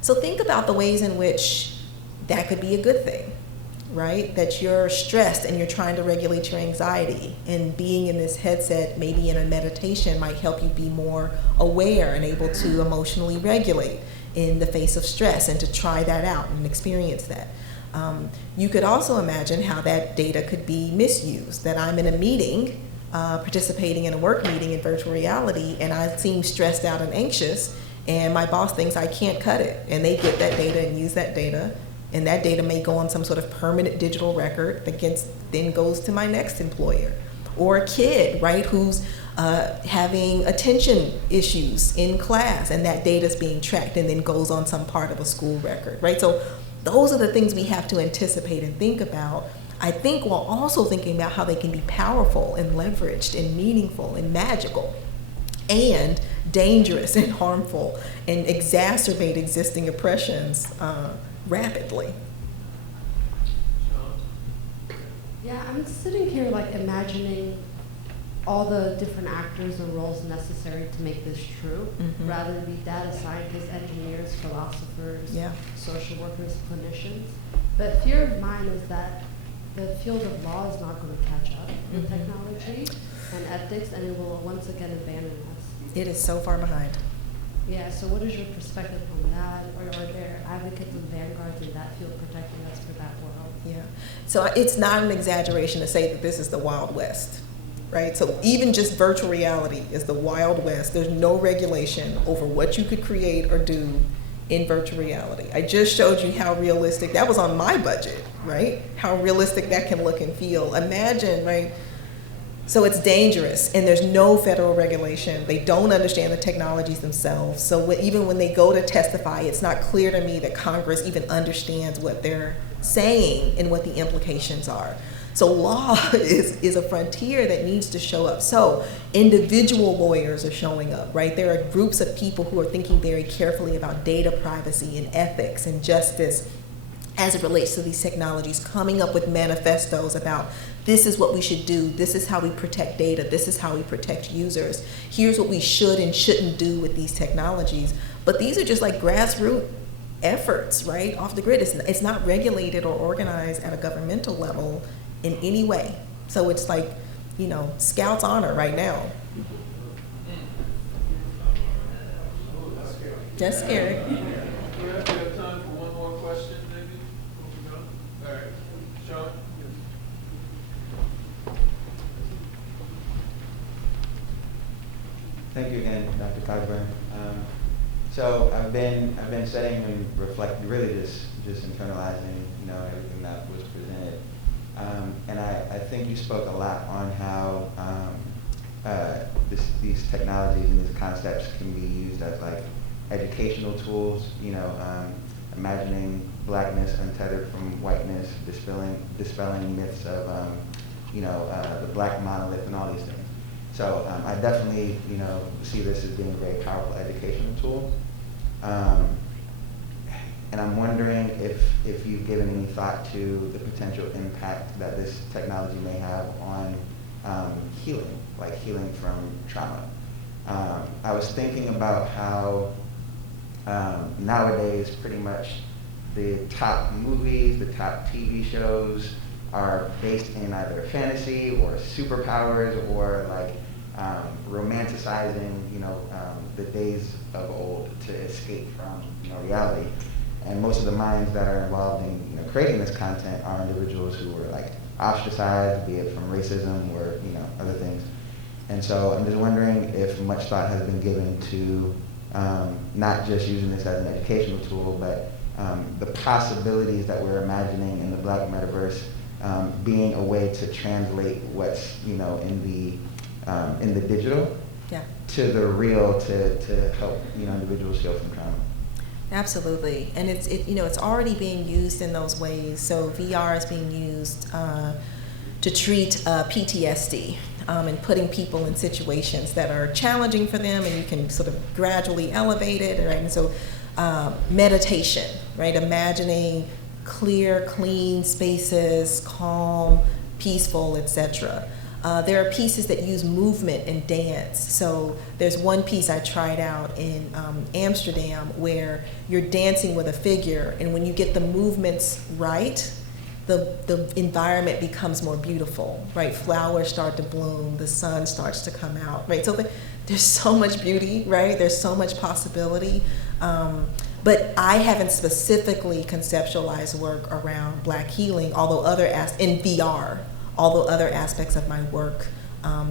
So think about the ways in which that could be a good thing, right? That you're stressed and you're trying to regulate your anxiety, and being in this headset, maybe in a meditation, might help you be more aware and able to emotionally regulate in the face of stress and to try that out and experience that. You could also imagine how that data could be misused, that I'm in a meeting, participating in a work meeting in virtual reality, and I seem stressed out and anxious, and my boss thinks I can't cut it, and they get that data and use that data, and that data may go on some sort of permanent digital record that then goes to my next employer. Or a kid, right, who's having attention issues in class, and that data is being tracked and then goes on some part of a school record, right? So those are the things we have to anticipate and think about, I think, while also thinking about how they can be powerful and leveraged and meaningful and magical and dangerous and harmful and exacerbate existing oppressions rapidly. Yeah, I'm sitting here like imagining all the different actors and roles necessary to make this true, rather than be data scientists, engineers, philosophers, social workers, clinicians. But fear of mine is that the field of law is not going to catch up with technology and ethics, and it will once again abandon us. It is so far behind. Yeah, so what is your perspective on that? Or are there advocates and vanguards in that field protecting us for that world? Yeah, so it's not an exaggeration to say that this is the Wild West, right? So even just virtual reality is the Wild West. There's no regulation over what you could create or do in virtual reality. I just showed you how realistic, that was on my budget, right? How realistic that can look and feel. Imagine, right? So it's dangerous, and there's no federal regulation. They don't understand the technologies themselves. So even when they go to testify, it's not clear to me that Congress even understands what they're saying and what the implications are. So law is a frontier that needs to show up. So individual lawyers are showing up, right? There are groups of people who are thinking very carefully about data privacy and ethics and justice as it relates to these technologies, coming up with manifestos about this is what we should do, this is how we protect data, this is how we protect users, here's what we should and shouldn't do with these technologies. But these are just like grassroots efforts, right, off the grid. It's not regulated or organized at a governmental level in any way. So it's like, you know, Scout's honor right now. That's scary. We have time for one more question, maybe? All right, Sean? Thank you again, Dr. Cogburn. So I've been studying and reflecting, really just internalizing, you know, everything that was presented. And I think you spoke a lot on how these technologies and these concepts can be used as like educational tools, you know, imagining blackness untethered from whiteness, dispelling myths of, you know, the black monolith and all these things. So I definitely, you know, see this as being a very powerful educational tool. And I'm wondering if you've given any thought to the potential impact that this technology may have on healing, like healing from trauma. I was thinking about how nowadays pretty much the top movies, the top TV shows are based in either fantasy or superpowers or like romanticizing, you know, the days of old to escape from, you know, reality. And most of the minds that are involved in, you know, creating this content are individuals who were like ostracized, be it from racism or, you know, other things. And so I'm just wondering if much thought has been given to not just using this as an educational tool, but the possibilities that we're imagining in the Black metaverse being a way to translate what's, you know, in the digital to the real to help, you know, individuals heal from trauma. Absolutely, and it's already being used in those ways. So VR is being used to treat PTSD and putting people in situations that are challenging for them, and you can sort of gradually elevate it, right? And so meditation, right? Imagining clear, clean spaces, calm, peaceful, etc. There are pieces that use movement and dance. So there's one piece I tried out in Amsterdam where you're dancing with a figure, and when you get the movements right, the environment becomes more beautiful, right? Flowers start to bloom, the sun starts to come out, right? So there's so much beauty, right? There's so much possibility. But I haven't specifically conceptualized work around Black healing, although in VR, although other aspects of my work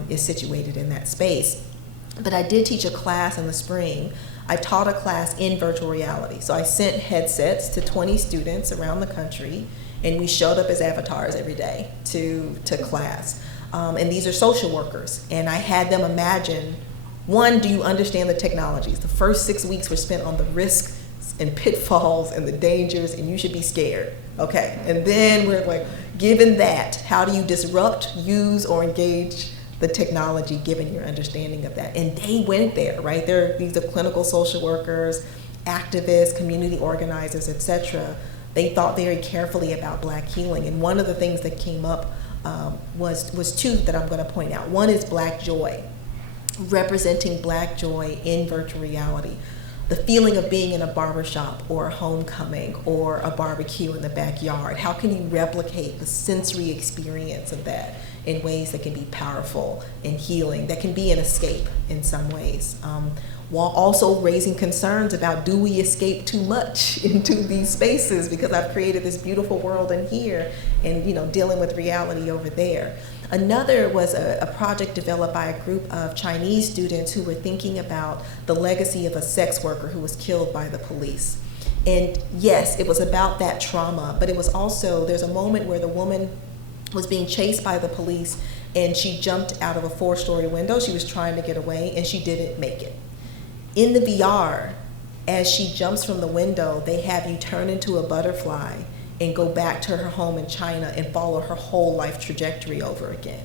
is situated in that space. But I did teach a class in the spring. I taught a class in virtual reality. So I sent headsets to 20 students around the country, and we showed up as avatars every day to class. And these are social workers. And I had them imagine, one, do you understand the technologies? The first 6 weeks were spent on the risks and pitfalls and the dangers, and you should be scared. Okay, and then we're like, given that, how do you disrupt, use, or engage the technology given your understanding of that? And they went there, right? These are clinical social workers, activists, community organizers, etc. They thought very carefully about Black healing. And one of the things that came up was two that I'm going to point out. One is Black joy, representing Black joy in virtual reality. The feeling of being in a barbershop or a homecoming or a barbecue in the backyard. How can you replicate the sensory experience of that in ways that can be powerful and healing, that can be an escape in some ways, while also raising concerns about, do we escape too much into these spaces because I've created this beautiful world in here and dealing with reality over there. Another was a project developed by a group of Chinese students who were thinking about the legacy of a sex worker who was killed by the police. And yes, it was about that trauma, but it was also, there's a moment where the woman was being chased by the police and she jumped out of a 4-story window. She was trying to get away and she didn't make it. In the VR, as she jumps from the window, they have you turn into a butterfly and go back to her home in China and follow her whole life trajectory over again.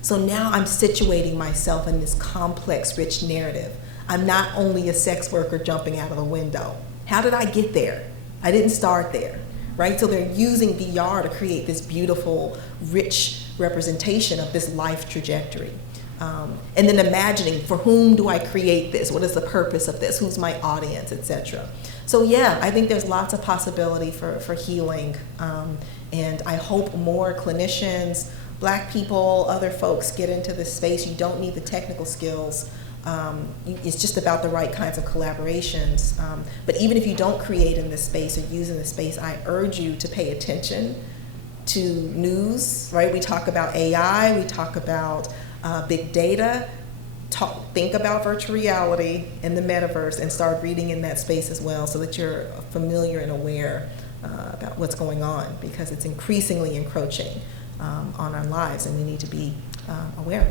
So now I'm situating myself in this complex, rich narrative. I'm not only a sex worker jumping out of a window. How did I get there? I didn't start there, right? So they're using VR to create this beautiful, rich representation of this life trajectory. And then imagining, for whom do I create this? What is the purpose of this? Who's my audience, etc. So yeah, I think there's lots of possibility for healing. And I hope more clinicians, Black people, other folks get into this space. You don't need the technical skills. It's just about the right kinds of collaborations. But even if you don't create in this space or use in this space, I urge you to pay attention to news, right? We talk about AI, we talk about big data. Think about virtual reality and the metaverse and start reading in that space as well so that you're familiar and aware about what's going on, because it's increasingly encroaching on our lives and we need to be aware.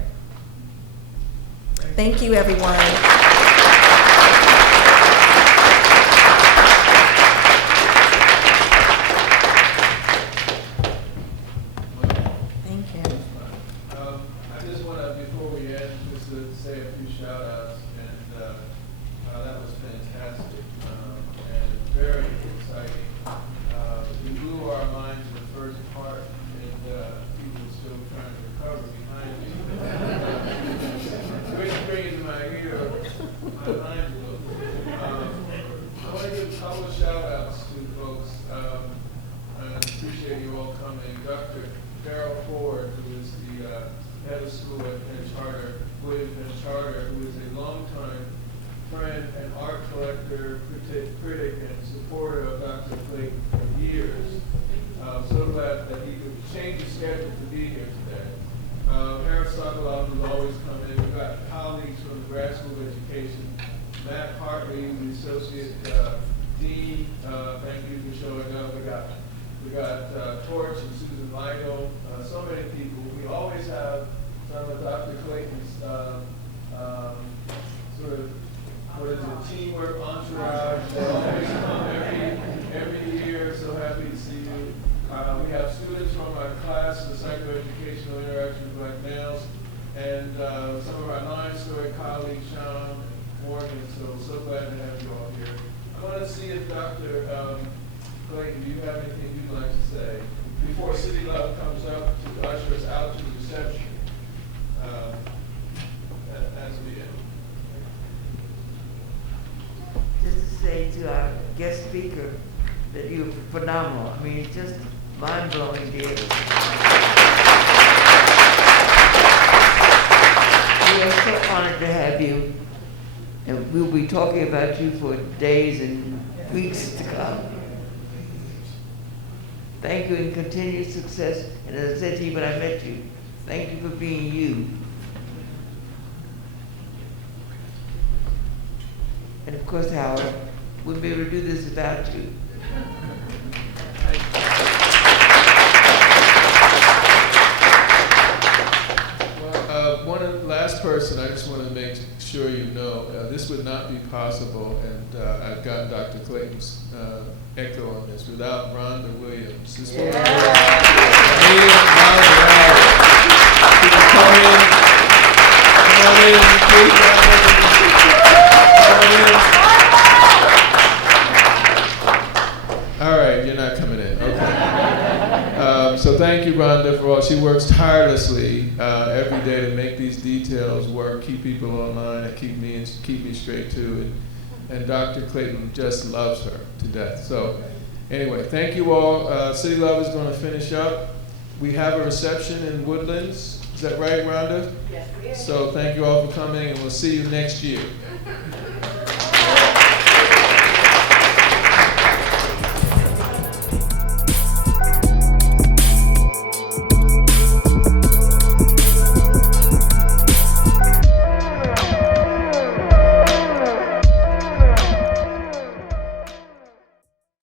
Thank you, everyone. Critic and supporter of Dr. Clayton for years. So glad that he could change his schedule to be here today. Aristotle will always come in. We've got colleagues from the grad school of education. Matt Hartley, the associate dean. Thank you for showing up. We got Torch and Susan Lytle. So many people. We always have some of Dr. Clayton's sort of, what is it, teamwork, entourage. They always come every year. So happy to see you. We have students from our class, the Psychoeducational Interaction with Black Males, and some of our 9-story colleagues, Sean, Morgan. So glad to have you all here. I want to see if Dr. Clayton, do you have anything you'd like to say before City Love comes up to usher us out to the reception as we end? Just to say to our guest speaker that you're phenomenal. I mean, it's just mind-blowing to hear. We are so honored to have you, and we'll be talking about you for days and weeks to come. Thank you and continued success. And as I said to you when I met you, thank you for being you. And of course, Howard, wouldn't be able to do this without you. person, I just want to make sure you know, this would not be possible, and I've gotten Dr. Clayton's echo on this, without Rhonda Williams. This woman, all right, you're not coming in. Okay. So thank you, Rhonda, for all. She works tirelessly every day to make these details work, keep people online, and keep me straight too. And Dr. Clayton just loves her to death. So anyway, thank you all. City Love is going to finish up. We have a reception in Woodlands. Is that right, Rhonda? Yes, we are. So thank you all for coming, and we'll see you next year.